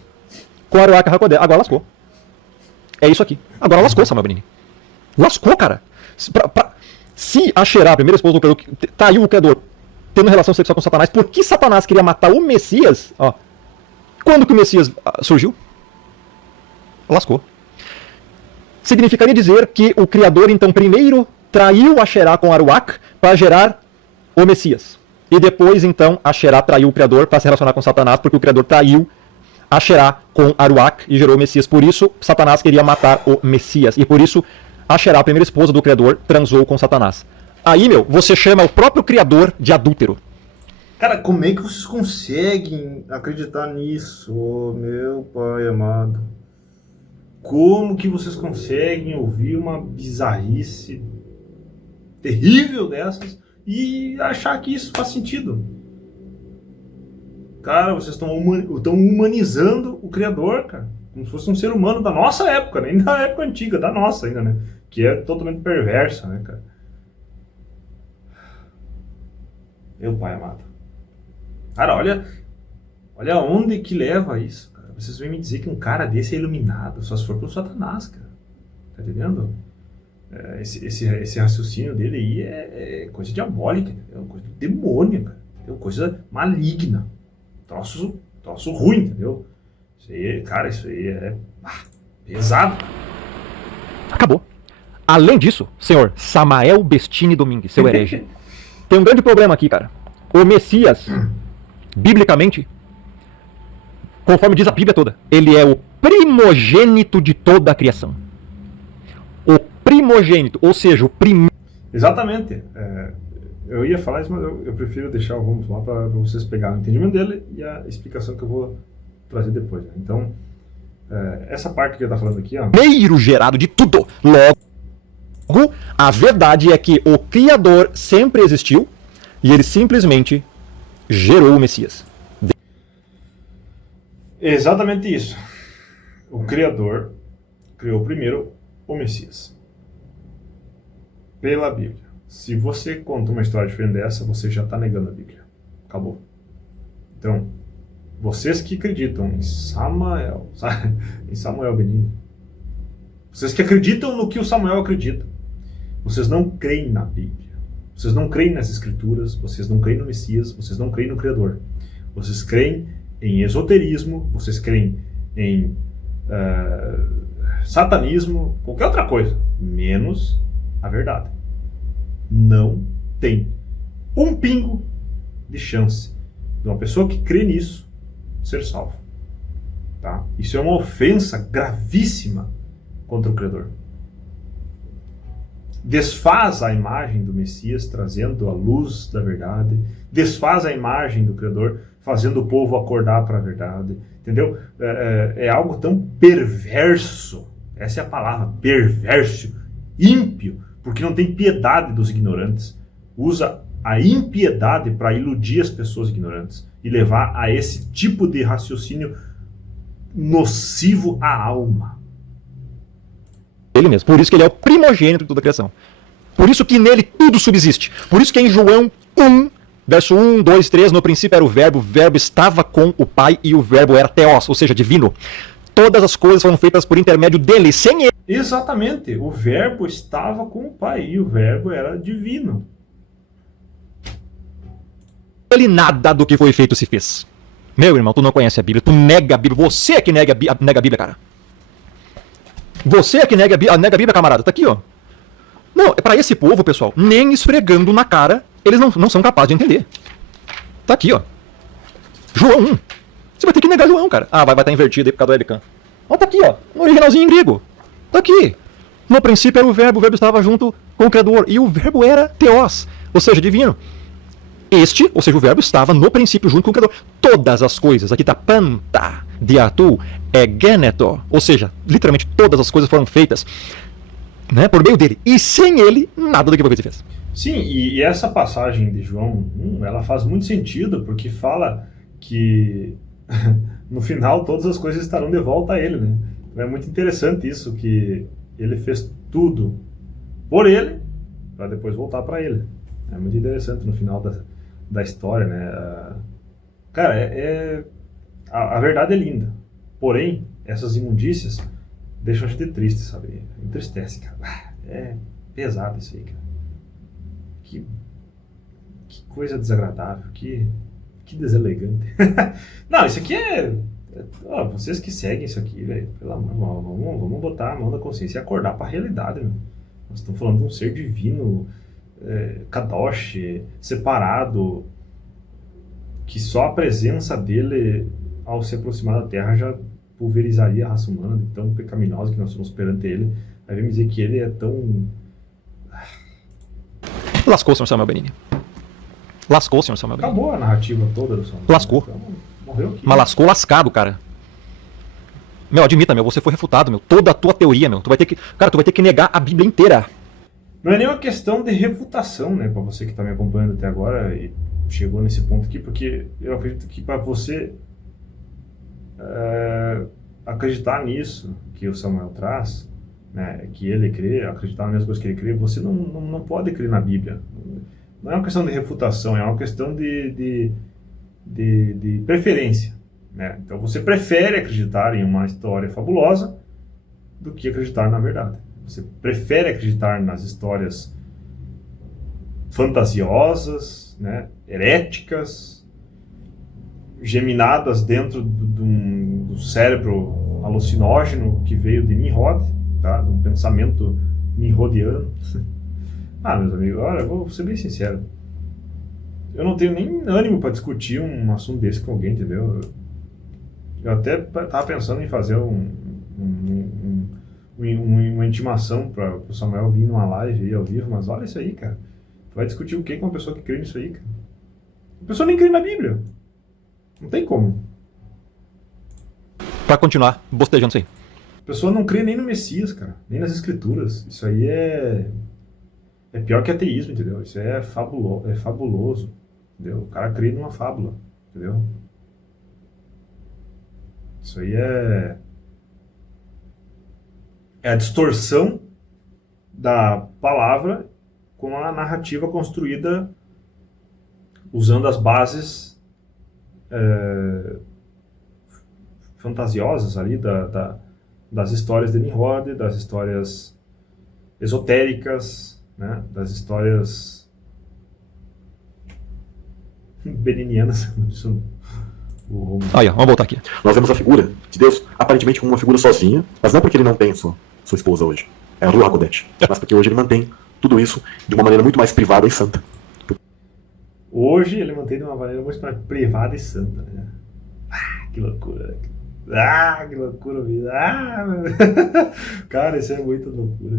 com Aruach HaKodesh. Agora lascou. É isso aqui. Agora lascou, Samuel Benini. Lascou, cara. Se Asherá, a primeira esposa do Criador, traiu o Criador, tendo relação sexual com Satanás, por que Satanás queria matar o Messias? Ó. Quando que o Messias surgiu? Lascou. Significaria dizer que o Criador, então, primeiro traiu Asherá com Aruach para gerar o Messias. E depois, então, Asherá traiu o Criador para se relacionar com Satanás, porque o Criador traiu Asherá com Aruach e gerou o Messias. Por isso, Satanás queria matar o Messias. E por isso, Asherá, a primeira esposa do Criador, transou com Satanás. Aí, meu, você chama o próprio Criador de adúltero. Cara, como é que vocês conseguem acreditar nisso, oh, meu pai amado? Como que vocês conseguem ouvir uma bizarrice terrível dessas e achar que isso faz sentido? Cara, vocês estão humanizando o Criador, cara. Como se fosse um ser humano da nossa época, nem da época antiga, da nossa ainda, né? Que é totalmente perversa, né, cara? Meu pai amado. Cara, olha onde que leva isso, cara. Vocês vêm me dizer que um cara desse é iluminado, só se for pelo Satanás, cara. Tá entendendo? Esse raciocínio dele aí é coisa diabólica, é coisa do demônio, cara. É coisa maligna. Troço ruim, entendeu? Isso aí, cara, isso aí é pesado. Acabou. Além disso, senhor Samael Bestini Domingues, seu herege, tem um grande problema aqui, cara. O Messias, biblicamente, conforme diz a Bíblia toda, ele é o primogênito de toda a criação. O primogênito, ou seja, o primeiro. Exatamente. Eu ia falar isso, mas eu prefiro deixar o Romulo lá para vocês pegarem o entendimento dele e a explicação que eu vou trazer depois. Né? Então, essa parte que ele está falando aqui, ó. Primeiro gerado de tudo. Logo, a verdade é que o Criador sempre existiu e ele simplesmente gerou o Messias. Exatamente isso. O Criador criou primeiro o Messias. Pela Bíblia. Se você conta uma história diferente dessa, você já está negando a Bíblia. Acabou. Então, vocês que acreditam em Samuel Benini, vocês que acreditam no que o Samuel acredita, vocês não creem na Bíblia. Vocês não creem nas Escrituras, vocês não creem no Messias, vocês não creem no Criador. Vocês creem em esoterismo, vocês creem em satanismo, qualquer outra coisa, menos a verdade. Não tem um pingo de chance de uma pessoa que crê nisso ser salvo. Tá? Isso é uma ofensa gravíssima contra o Criador. Desfaz a imagem do Messias trazendo a luz da verdade, desfaz a imagem do Criador fazendo o povo acordar para a verdade, entendeu? É algo tão perverso, essa é a palavra, perverso, ímpio, porque não tem piedade dos ignorantes, usa a impiedade para iludir as pessoas ignorantes e levar a esse tipo de raciocínio nocivo à alma. Ele mesmo. Por isso que ele é o primogênito de toda a criação. Por isso que nele tudo subsiste. Por isso que em João 1, verso 1, 2, 3, no princípio era o verbo estava com o Pai e o verbo era Theos, ou seja, divino. Todas as coisas foram feitas por intermédio dele, sem ele. Exatamente, o verbo estava com o Pai e o verbo era divino. Ele nada do que foi feito se fez. Meu irmão, tu não conhece a Bíblia, tu nega a Bíblia, você é que nega a Bíblia, cara. Você é que nega a Bíblia, camarada, tá aqui, ó. Não, é pra esse povo, pessoal, nem esfregando na cara, eles não são capazes de entender. Tá aqui, ó. João 1. Você vai ter que negar João, cara. Ah, vai estar invertido aí por causa do webcam. Ó, tá aqui, ó. No originalzinho em grego. Tá aqui. No princípio era o verbo estava junto com o Criador. E o verbo era Theos, ou seja, divino. Ou seja, o verbo estava no princípio junto com o Criador. Todas as coisas, aqui tá panta, diatu, geneto, ou seja, literalmente todas as coisas foram feitas, né, por meio dele. E sem ele, nada do que você fez. Sim, e essa passagem de João 1, ela faz muito sentido, porque fala que no final todas as coisas estarão de volta a ele, né? É muito interessante isso, que ele fez tudo por ele, para depois voltar para ele. É muito interessante no final da história, né? Cara, a verdade é linda. Porém, essas imundícias deixam a gente triste, sabe? Entristece, cara. É pesado isso aí, cara. Que coisa desagradável, que deselegante. Não, isso aqui vocês que seguem isso aqui, velho, pelo amor, vamos botar a mão na consciência e acordar para a realidade, meu. Nós estamos falando de um ser divino, kadosh, separado, que só a presença dele, ao se aproximar da Terra, já pulverizaria a raça humana, de tão pecaminosa que nós somos perante ele. Aí vem dizer que ele é tão... Lascou, senhor Samuel Benini. Lascou, senhor Samuel. Acabou a narrativa toda do Samuel. Lascou. Então, morreu aqui. Mas lascou lascado, cara. Meu, admita, meu, você foi refutado, meu. Toda a tua teoria, meu. Tu vai ter que negar a Bíblia inteira. Não é nem uma questão de refutação, né, pra você que tá me acompanhando até agora e chegou nesse ponto aqui, porque eu acredito que para você acreditar nisso que o Samuel traz, né, que ele crê, acreditar nas mesmas coisas que ele crê, você não pode crer na Bíblia. Não é uma questão de refutação, é uma questão de preferência, né? Então você prefere acreditar em uma história fabulosa do que acreditar na verdade. Você prefere acreditar nas histórias fantasiosas, né, heréticas, geminadas dentro do cérebro alucinógeno que veio de Nimrod, tá? De um pensamento nimrodiano. Meus amigos, olha, eu vou ser bem sincero. Eu não tenho nem ânimo para discutir um assunto desse com alguém, entendeu? Eu até estava pensando em fazer uma intimação para o Samuel vir numa live aí ao vivo, mas olha isso aí, cara. Tu vai discutir o que com uma pessoa que crê nisso aí, cara? A pessoa nem crê na Bíblia. Não tem como. Pra continuar bostejando isso aí. A pessoa não crê nem no Messias, cara. Nem nas Escrituras. Isso aí é pior que ateísmo, entendeu? Isso é fabuloso, entendeu? O cara crê numa fábula, entendeu? Isso aí é a distorção da palavra com a narrativa construída usando as bases fantasiosas ali das histórias de Nimrod, das histórias esotéricas, né, das histórias beninianas. Aí, ó, vamos voltar aqui. Nós vemos a figura de Deus aparentemente como uma figura sozinha, mas não porque ele não tem sua esposa hoje, é a Ruach HaKodesh, mas porque hoje ele mantém tudo isso de uma maneira muito mais privada e santa. Hoje ele mantém de uma maneira muito mais privada e santa, né? Que loucura. Que loucura, vida. Cara, isso é muita loucura,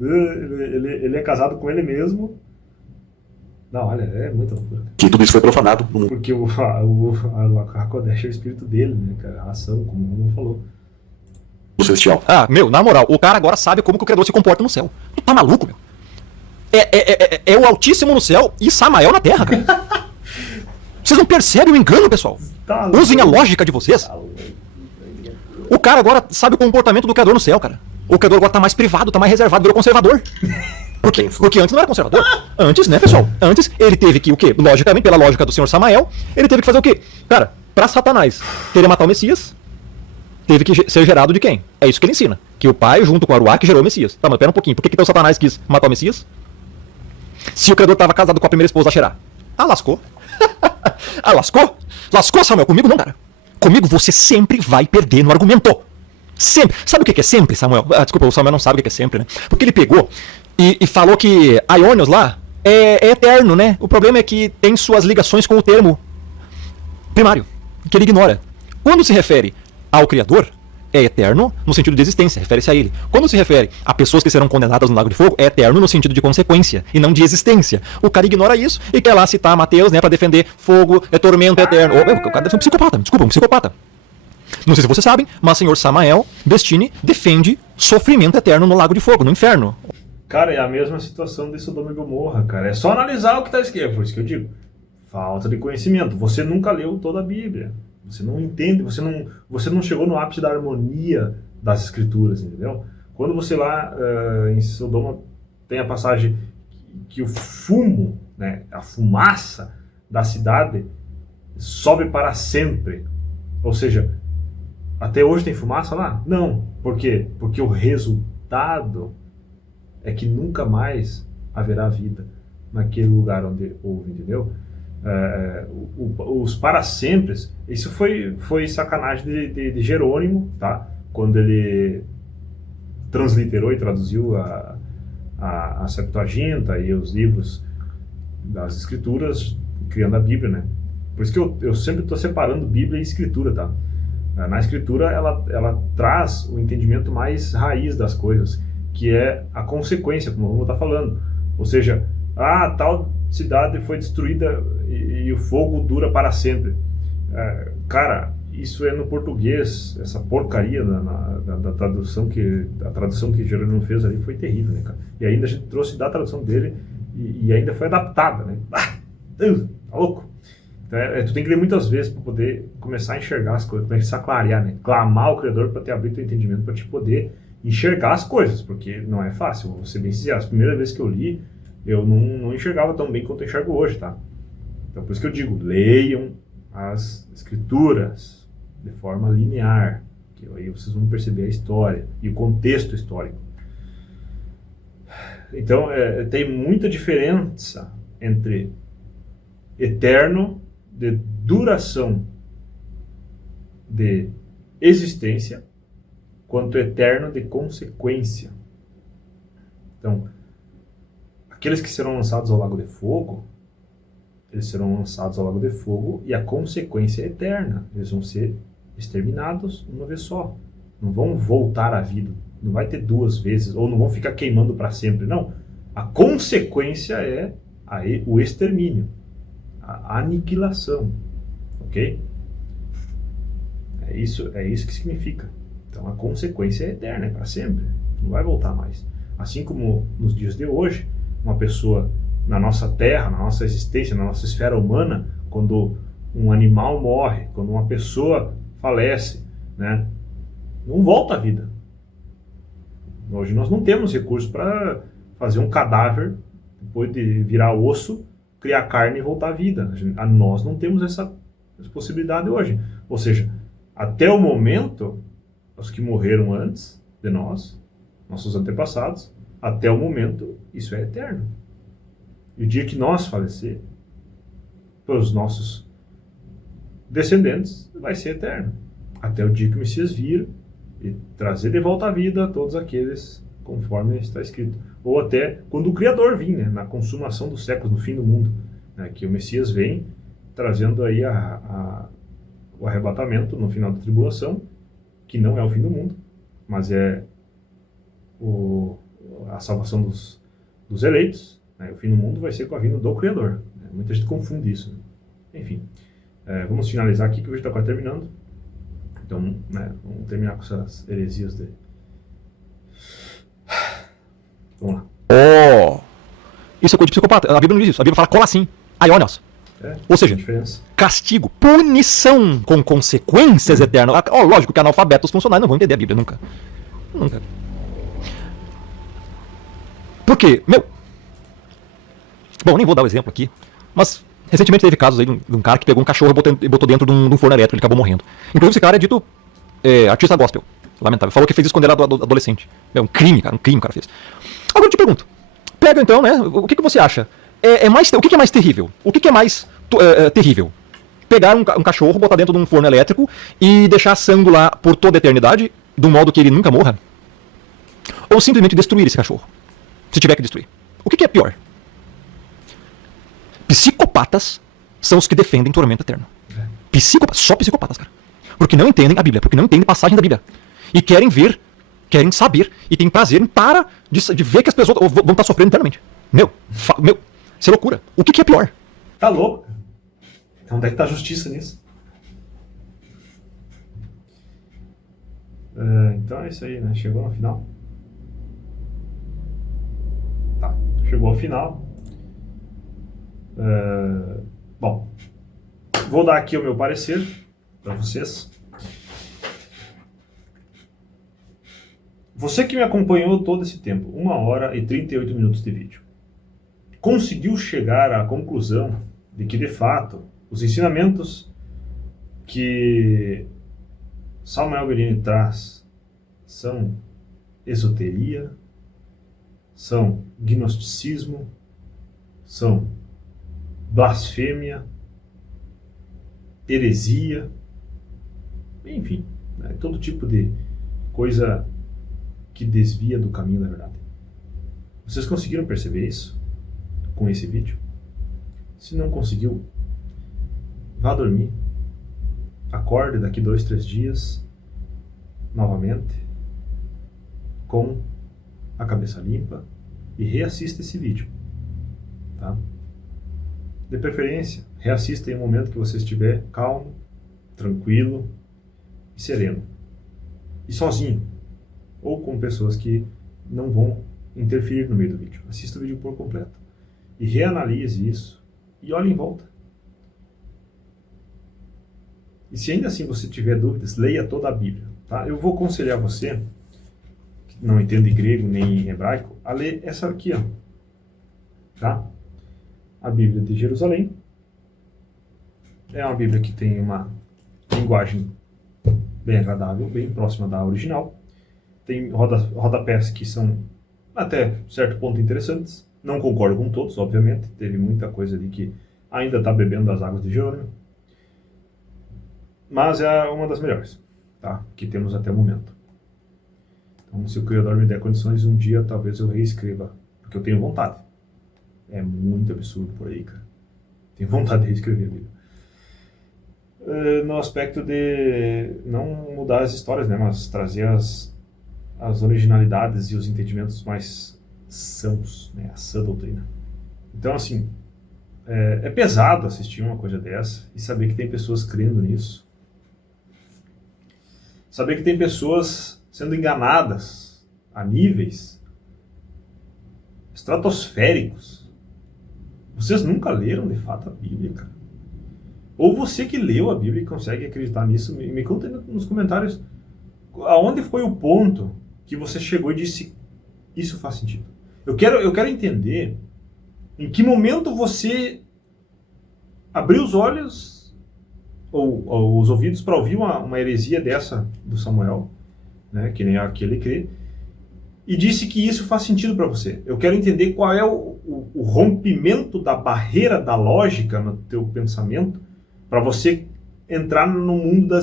velho. Ele é casado com ele mesmo. Não, olha, é muita loucura. Que tudo isso foi profanado no mundo. Porque o HaKodesh é o espírito dele, né, cara? A ação, como o Romulo falou. Celestial. Meu, na moral, o cara agora sabe como que o Criador se comporta no céu. Tu tá maluco, meu? É o Altíssimo no céu e Samael na terra, cara. Vocês não percebem o engano, pessoal? Tá Usem a lógica de vocês. O cara agora sabe o comportamento do Criador no céu, cara. O Criador agora tá mais privado, tá mais reservado, virou conservador. Porque antes não era conservador. Antes, né, pessoal? Antes ele teve que, o quê? Logicamente, pela lógica do senhor Samael, ele teve que fazer o quê? Cara, pra Satanás querer matar o Messias, teve que ser gerado de quem? É isso que ele ensina. Que o pai, junto com o Aruach, gerou o Messias. Tá, mas pera um pouquinho. Por que então o Satanás quis matar o Messias? Se o Criador estava casado com a primeira esposa, Xerá. Lascou. Lascou? Lascou, Samuel? Comigo não, cara. Comigo você sempre vai perder no argumento. Sempre. Sabe o que é sempre, Samuel? Desculpa, o Samuel não sabe o que é sempre, né? Porque ele pegou e falou que Aionios lá é eterno, né? O problema é que tem suas ligações com o termo primário, que ele ignora. Quando se refere ao Criador, é eterno no sentido de existência, refere-se a ele. Quando se refere a pessoas que serão condenadas no lago de fogo, é eterno no sentido de consequência e não de existência. O cara ignora isso e quer lá citar Mateus, né, para defender fogo, tormento eterno. O cara deve ser um psicopata, desculpa, um psicopata. Não sei se vocês sabem, mas o senhor Samael Bestini defende sofrimento eterno no lago de fogo, no inferno. Cara, é a mesma situação de Sodoma e Gomorra, cara. É só analisar o que está escrito. Por isso que eu digo, falta de conhecimento. Você nunca leu toda a Bíblia. Você não entende, você não chegou no ápice da harmonia das escrituras, entendeu? Quando você lá em Sodoma tem a passagem que o fumo, né, a fumaça da cidade sobe para sempre. Ou seja, até hoje tem fumaça lá? Não. Por quê? Porque o resultado é que nunca mais haverá vida naquele lugar onde houve, entendeu? Os para sempre, isso foi sacanagem de Jerônimo, tá? Quando ele transliterou e traduziu a Septuaginta e os livros das Escrituras, criando a Bíblia, né? Por isso que eu sempre estou separando Bíblia e Escritura, tá? Na Escritura ela traz o entendimento mais raiz das coisas, que é a consequência, como o Romulo está falando. Ou seja, Ah, tal cidade foi destruída e o fogo dura para sempre. Cara, isso é no português, essa porcaria da tradução a tradução que Jerônimo fez ali foi terrível, né, cara? E ainda a gente trouxe da tradução dele e ainda foi adaptada, né? Tá louco? Então, tu tem que ler muitas vezes para poder começar a enxergar as coisas, começar a clarear, né? Clamar ao Criador para te abrir teu entendimento, para te poder enxergar as coisas, porque não é fácil, vou ser bem sincero. As primeiras vezes que eu li, eu não enxergava tão bem quanto eu enxergo hoje, tá? Então, por isso que eu digo, leiam as escrituras de forma linear, que aí vocês vão perceber a história e o contexto histórico. Então, tem muita diferença entre eterno de duração de existência quanto eterno de consequência. Então, aqueles que serão lançados ao lago de fogo, eles serão lançados ao lago de fogo e a consequência é eterna. Eles vão ser exterminados uma vez só. Não vão voltar à vida. Não vai ter duas vezes, ou não vão ficar queimando para sempre. Não. A consequência é o extermínio, a aniquilação. Ok? É isso que significa. Então a consequência é eterna, é para sempre. Não vai voltar mais. Assim como nos dias de hoje, uma pessoa na nossa terra, na nossa existência, na nossa esfera humana, quando um animal morre, quando uma pessoa falece, né, não volta à vida. Hoje nós não temos recursos para fazer um cadáver, depois de virar osso, criar carne e voltar à vida. Nós não temos essa possibilidade hoje. Ou seja, até o momento, os que morreram antes de nós, nossos antepassados, até o momento, isso é eterno. E o dia que nós falecer, para os nossos descendentes, vai ser eterno. Até o dia que o Messias vir e trazer de volta à vida todos aqueles conforme está escrito. Ou até quando o Criador vir, né, na consumação dos séculos, no fim do mundo, né, que o Messias vem trazendo aí o arrebatamento no final da tribulação, que não é o fim do mundo, mas é a salvação dos eleitos. Né? O fim do mundo vai ser com a vinda do Criador. Né? Muita gente confunde isso. Né? Enfim, vamos finalizar aqui, que o vídeo está quase terminando. Então, né, vamos terminar com essas heresias dele. Vamos lá. Isso é coisa de psicopata. A Bíblia não diz isso. A Bíblia fala cola sim. Aí, olha, nossa. Ou seja, castigo, punição com consequências eternas. Lógico que analfabetos funcionários não vão entender a Bíblia nunca. Nunca. Por quê? Bom, nem vou dar o exemplo aqui, mas recentemente teve casos aí de um cara que pegou um cachorro e botou dentro de um forno elétrico, ele acabou morrendo. Inclusive esse cara é dito artista gospel. Lamentável. Falou que fez isso quando era adolescente. É um crime, cara. Um crime o cara fez. Agora eu te pergunto. Pega então, né? O que você acha? O que é mais terrível? O que é mais terrível? Pegar um cachorro, botar dentro de um forno elétrico e deixar assando lá por toda a eternidade, de um modo que ele nunca morra? Ou simplesmente destruir esse cachorro? Se tiver que destruir. O que é pior? Psicopatas são os que defendem tormento eterno. Só psicopatas, cara. Porque não entendem a Bíblia, porque não entendem passagem da Bíblia. E querem ver, querem saber, e têm prazer em parar de ver que as pessoas vão estar sofrendo eternamente. Isso é loucura. O que é pior? Tá louco? Então onde é que tá a justiça nisso? Então é isso aí, né? Chegou no final. Tá, chegou ao final. Bom, vou dar aqui o meu parecer para vocês. Você que me acompanhou todo esse tempo, 1 hora e 38 minutos de vídeo, conseguiu chegar à conclusão de que, de fato, os ensinamentos que Samuel Guerini traz são esoteria, são gnosticismo, são blasfêmia, heresia, enfim, né, todo tipo de coisa que desvia do caminho da verdade. Vocês conseguiram perceber isso com esse vídeo? Se não conseguiu, vá dormir, acorde daqui 2, 3 dias novamente com a cabeça limpa e reassista esse vídeo. tá? De preferência, reassista em um momento que você estiver calmo, tranquilo e sereno. E sozinho, ou com pessoas que não vão interferir no meio do vídeo. Assista o vídeo por completo. E reanalise isso e olhe em volta. E se ainda assim você tiver dúvidas, leia toda a Bíblia. Tá? Eu vou aconselhar você, que não entende grego nem hebraico, a ler essa aqui, ó. Tá? A Bíblia de Jerusalém. É uma Bíblia que tem uma linguagem bem agradável, bem próxima da original. Tem rodapés que são até certo ponto interessantes. Não concordo com todos, obviamente. Teve muita coisa ali que ainda está bebendo das águas de Jerônimo. Mas é uma das melhores, tá? Que temos até o momento. Então, se o Criador me der condições, um dia talvez eu reescreva, porque eu tenho vontade. É muito absurdo por aí, cara. Tenho vontade de reescrever a Bíblia. No aspecto de não mudar as histórias, né? Mas trazer as originalidades e os entendimentos mais sãos, né? A sã doutrina. Então, assim, é pesado assistir uma coisa dessa e saber que tem pessoas crendo nisso. Saber que tem pessoas sendo enganadas a níveis estratosféricos. Vocês nunca leram, de fato, a Bíblia, cara? Ou você que leu a Bíblia e consegue acreditar nisso, me conta aí nos comentários aonde foi o ponto que você chegou e disse, isso faz sentido. Eu quero entender em que momento você abriu os olhos ou os ouvidos para ouvir uma heresia dessa do Samuel, né, que nem aquele crê, e disse que isso faz sentido para você. Eu quero entender qual é o rompimento da barreira da lógica no teu pensamento para você entrar no mundo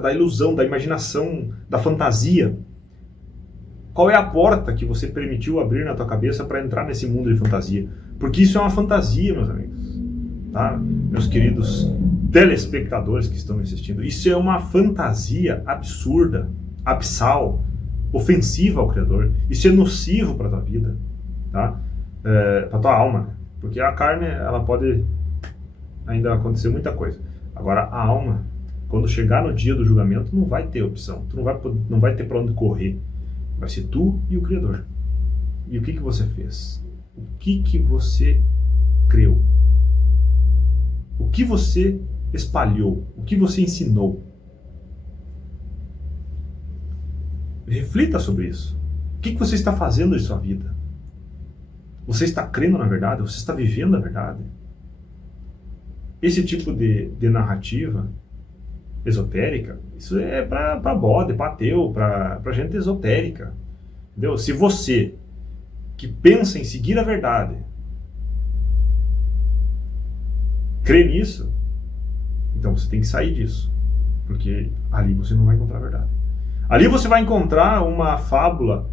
da ilusão, da imaginação, da fantasia. Qual é a porta que você permitiu abrir na tua cabeça para entrar nesse mundo de fantasia? Porque isso é uma fantasia, meus amigos. Tá? Meus queridos telespectadores que estão me assistindo. Isso é uma fantasia absurda, abissal, ofensiva ao Criador. Isso é nocivo para a tua vida. Tá? Para a tua alma. Né? Porque a carne, ela pode ainda acontecer muita coisa. Agora, a alma, quando chegar no dia do julgamento, não vai ter opção. Tu não vai ter para onde correr. Vai ser tu e o Criador. E o que você fez? O que você creu? O que você espalhou? O que você ensinou? Reflita sobre isso. O que você está fazendo em sua vida? Você está crendo na verdade? Você está vivendo a verdade? Esse tipo de narrativa esotérica, isso é para bode, para ateu, para gente esotérica. Entendeu? Se você que pensa em seguir a verdade crê nisso, então você tem que sair disso, porque ali você não vai encontrar a verdade. Ali você vai encontrar uma fábula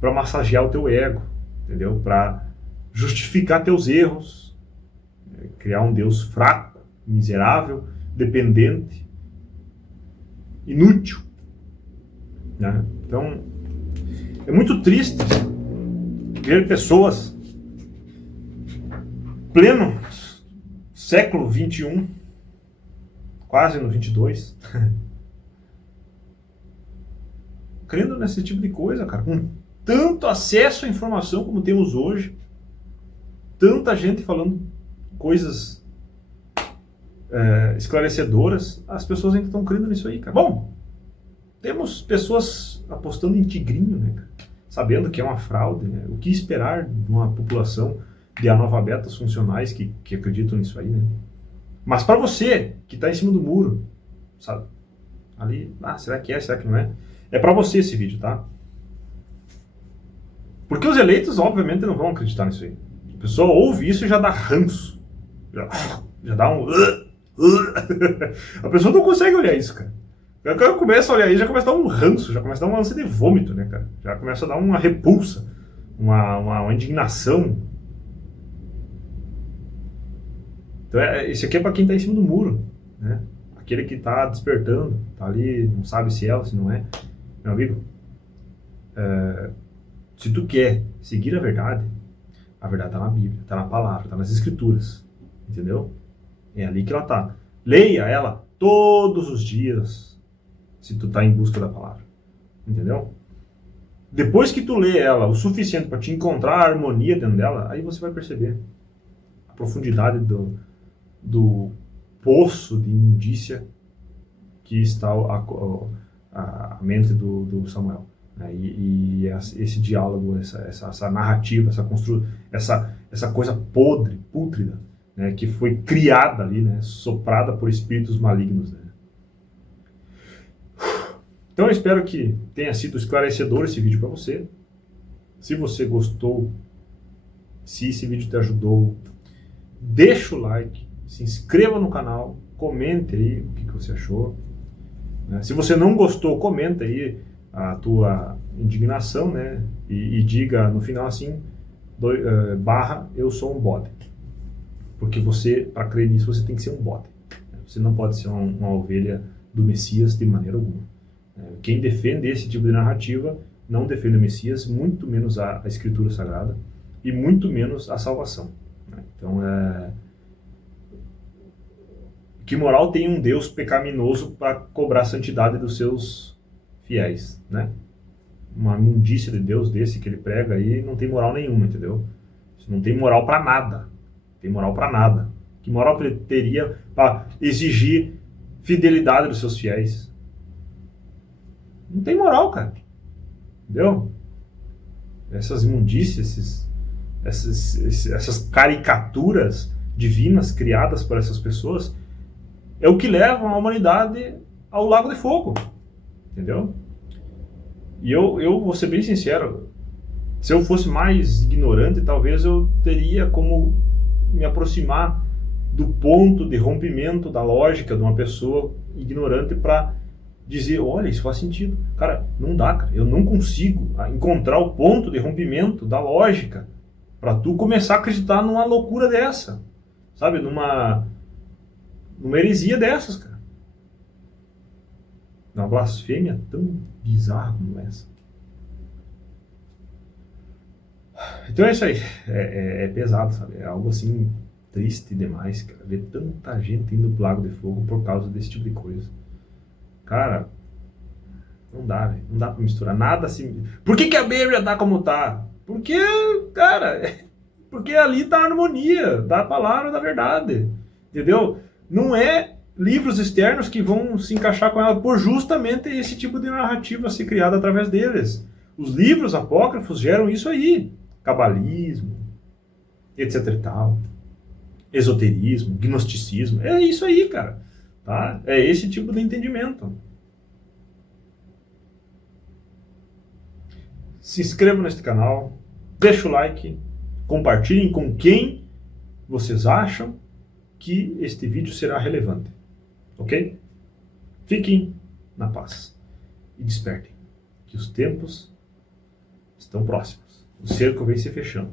para massagear o teu ego, entendeu? Para justificar teus erros, criar um Deus fraco, miserável, dependente, inútil, né? Então, é muito triste ver pessoas pleno século 21, quase no 22, crendo nesse tipo de coisa, cara, com tanto acesso à informação como temos hoje, tanta gente falando coisas esclarecedoras, as pessoas ainda estão crendo nisso aí, cara. Bom, temos pessoas apostando em tigrinho, né, cara? Sabendo que é uma fraude, né? O que esperar de uma população de analfabetos funcionais que acreditam nisso aí, né? Mas para você que está em cima do muro, sabe? Ali, será que é, será que não é? É para você esse vídeo, tá? Porque os eleitos, obviamente, não vão acreditar nisso aí. A pessoa ouve isso e já dá ranço. Já dá um... A pessoa não consegue olhar isso, cara. Quando começa a olhar isso, já começa a dar um ranço, já começa a dar uma ânsia de vômito, né, cara? Já começa a dar uma repulsa, uma indignação. Então, isso aqui é para quem está em cima do muro, né? Aquele que está despertando, está ali, não sabe se é ou se não é. Meu amigo, se tu quer seguir a verdade, A verdade está na Bíblia, está na palavra, está nas escrituras. Entendeu? É ali que ela está. Leia ela todos os dias, se tu está em busca da palavra. Entendeu? Depois que tu lê ela o suficiente para te encontrar a harmonia dentro dela, aí você vai perceber a profundidade do poço de imundícia que está a mente do Samuel. Né? E esse diálogo, essa narrativa, essa coisa podre, pútrida, né? Que foi criada ali, né? Soprada por espíritos malignos. Né? Então eu espero que tenha sido esclarecedor esse vídeo para você. Se você gostou, se esse vídeo te ajudou, deixa o like, se inscreva no canal, comente aí o que você achou. Se você não gostou, comenta aí a tua indignação, né? E diga no final assim, eu sou um bode. Porque você, para crer nisso, você tem que ser um bode. Você não pode ser uma ovelha do Messias de maneira alguma. Quem defende esse tipo de narrativa não defende o Messias, muito menos a Escritura Sagrada e muito menos a salvação. Então, que moral tem um Deus pecaminoso para cobrar a santidade dos seus fiéis, né? Uma imundícia de Deus desse que ele prega aí não tem moral nenhuma, entendeu? Isso não tem moral para nada. Não tem moral para nada. Que moral que ele teria para exigir fidelidade dos seus fiéis? Não tem moral, cara. Entendeu? Essas imundícias, essas caricaturas divinas criadas por essas pessoas é o que leva a humanidade ao lago de fogo. Entendeu? E eu vou ser bem sincero, se eu fosse mais ignorante, talvez eu teria como me aproximar do ponto de rompimento da lógica de uma pessoa ignorante para dizer, olha, isso faz sentido. Cara, não dá, cara. Eu não consigo encontrar o ponto de rompimento da lógica para tu começar a acreditar numa loucura dessa. Sabe? Numa heresia dessas, cara. Uma blasfêmia tão bizarra como essa. Então é isso aí. É pesado, sabe? É algo assim triste demais, cara. Ver tanta gente indo pro lago de fogo por causa desse tipo de coisa. Cara, não dá, velho. Não dá pra misturar nada assim. Por que a Bíblia tá como tá? Porque, cara, porque ali tá a harmonia da palavra da verdade. Entendeu? Não é livros externos que vão se encaixar com ela por justamente esse tipo de narrativa ser criada através deles. Os livros apócrifos geram isso aí. Cabalismo, etc e tal. Esoterismo, gnosticismo. É isso aí, cara. Tá? É esse tipo de entendimento. Se inscrevam neste canal, deixa o like, compartilhem com quem vocês acham que este vídeo será relevante. Ok? Fiquem na paz e despertem, que os tempos estão próximos. O cerco vem se fechando.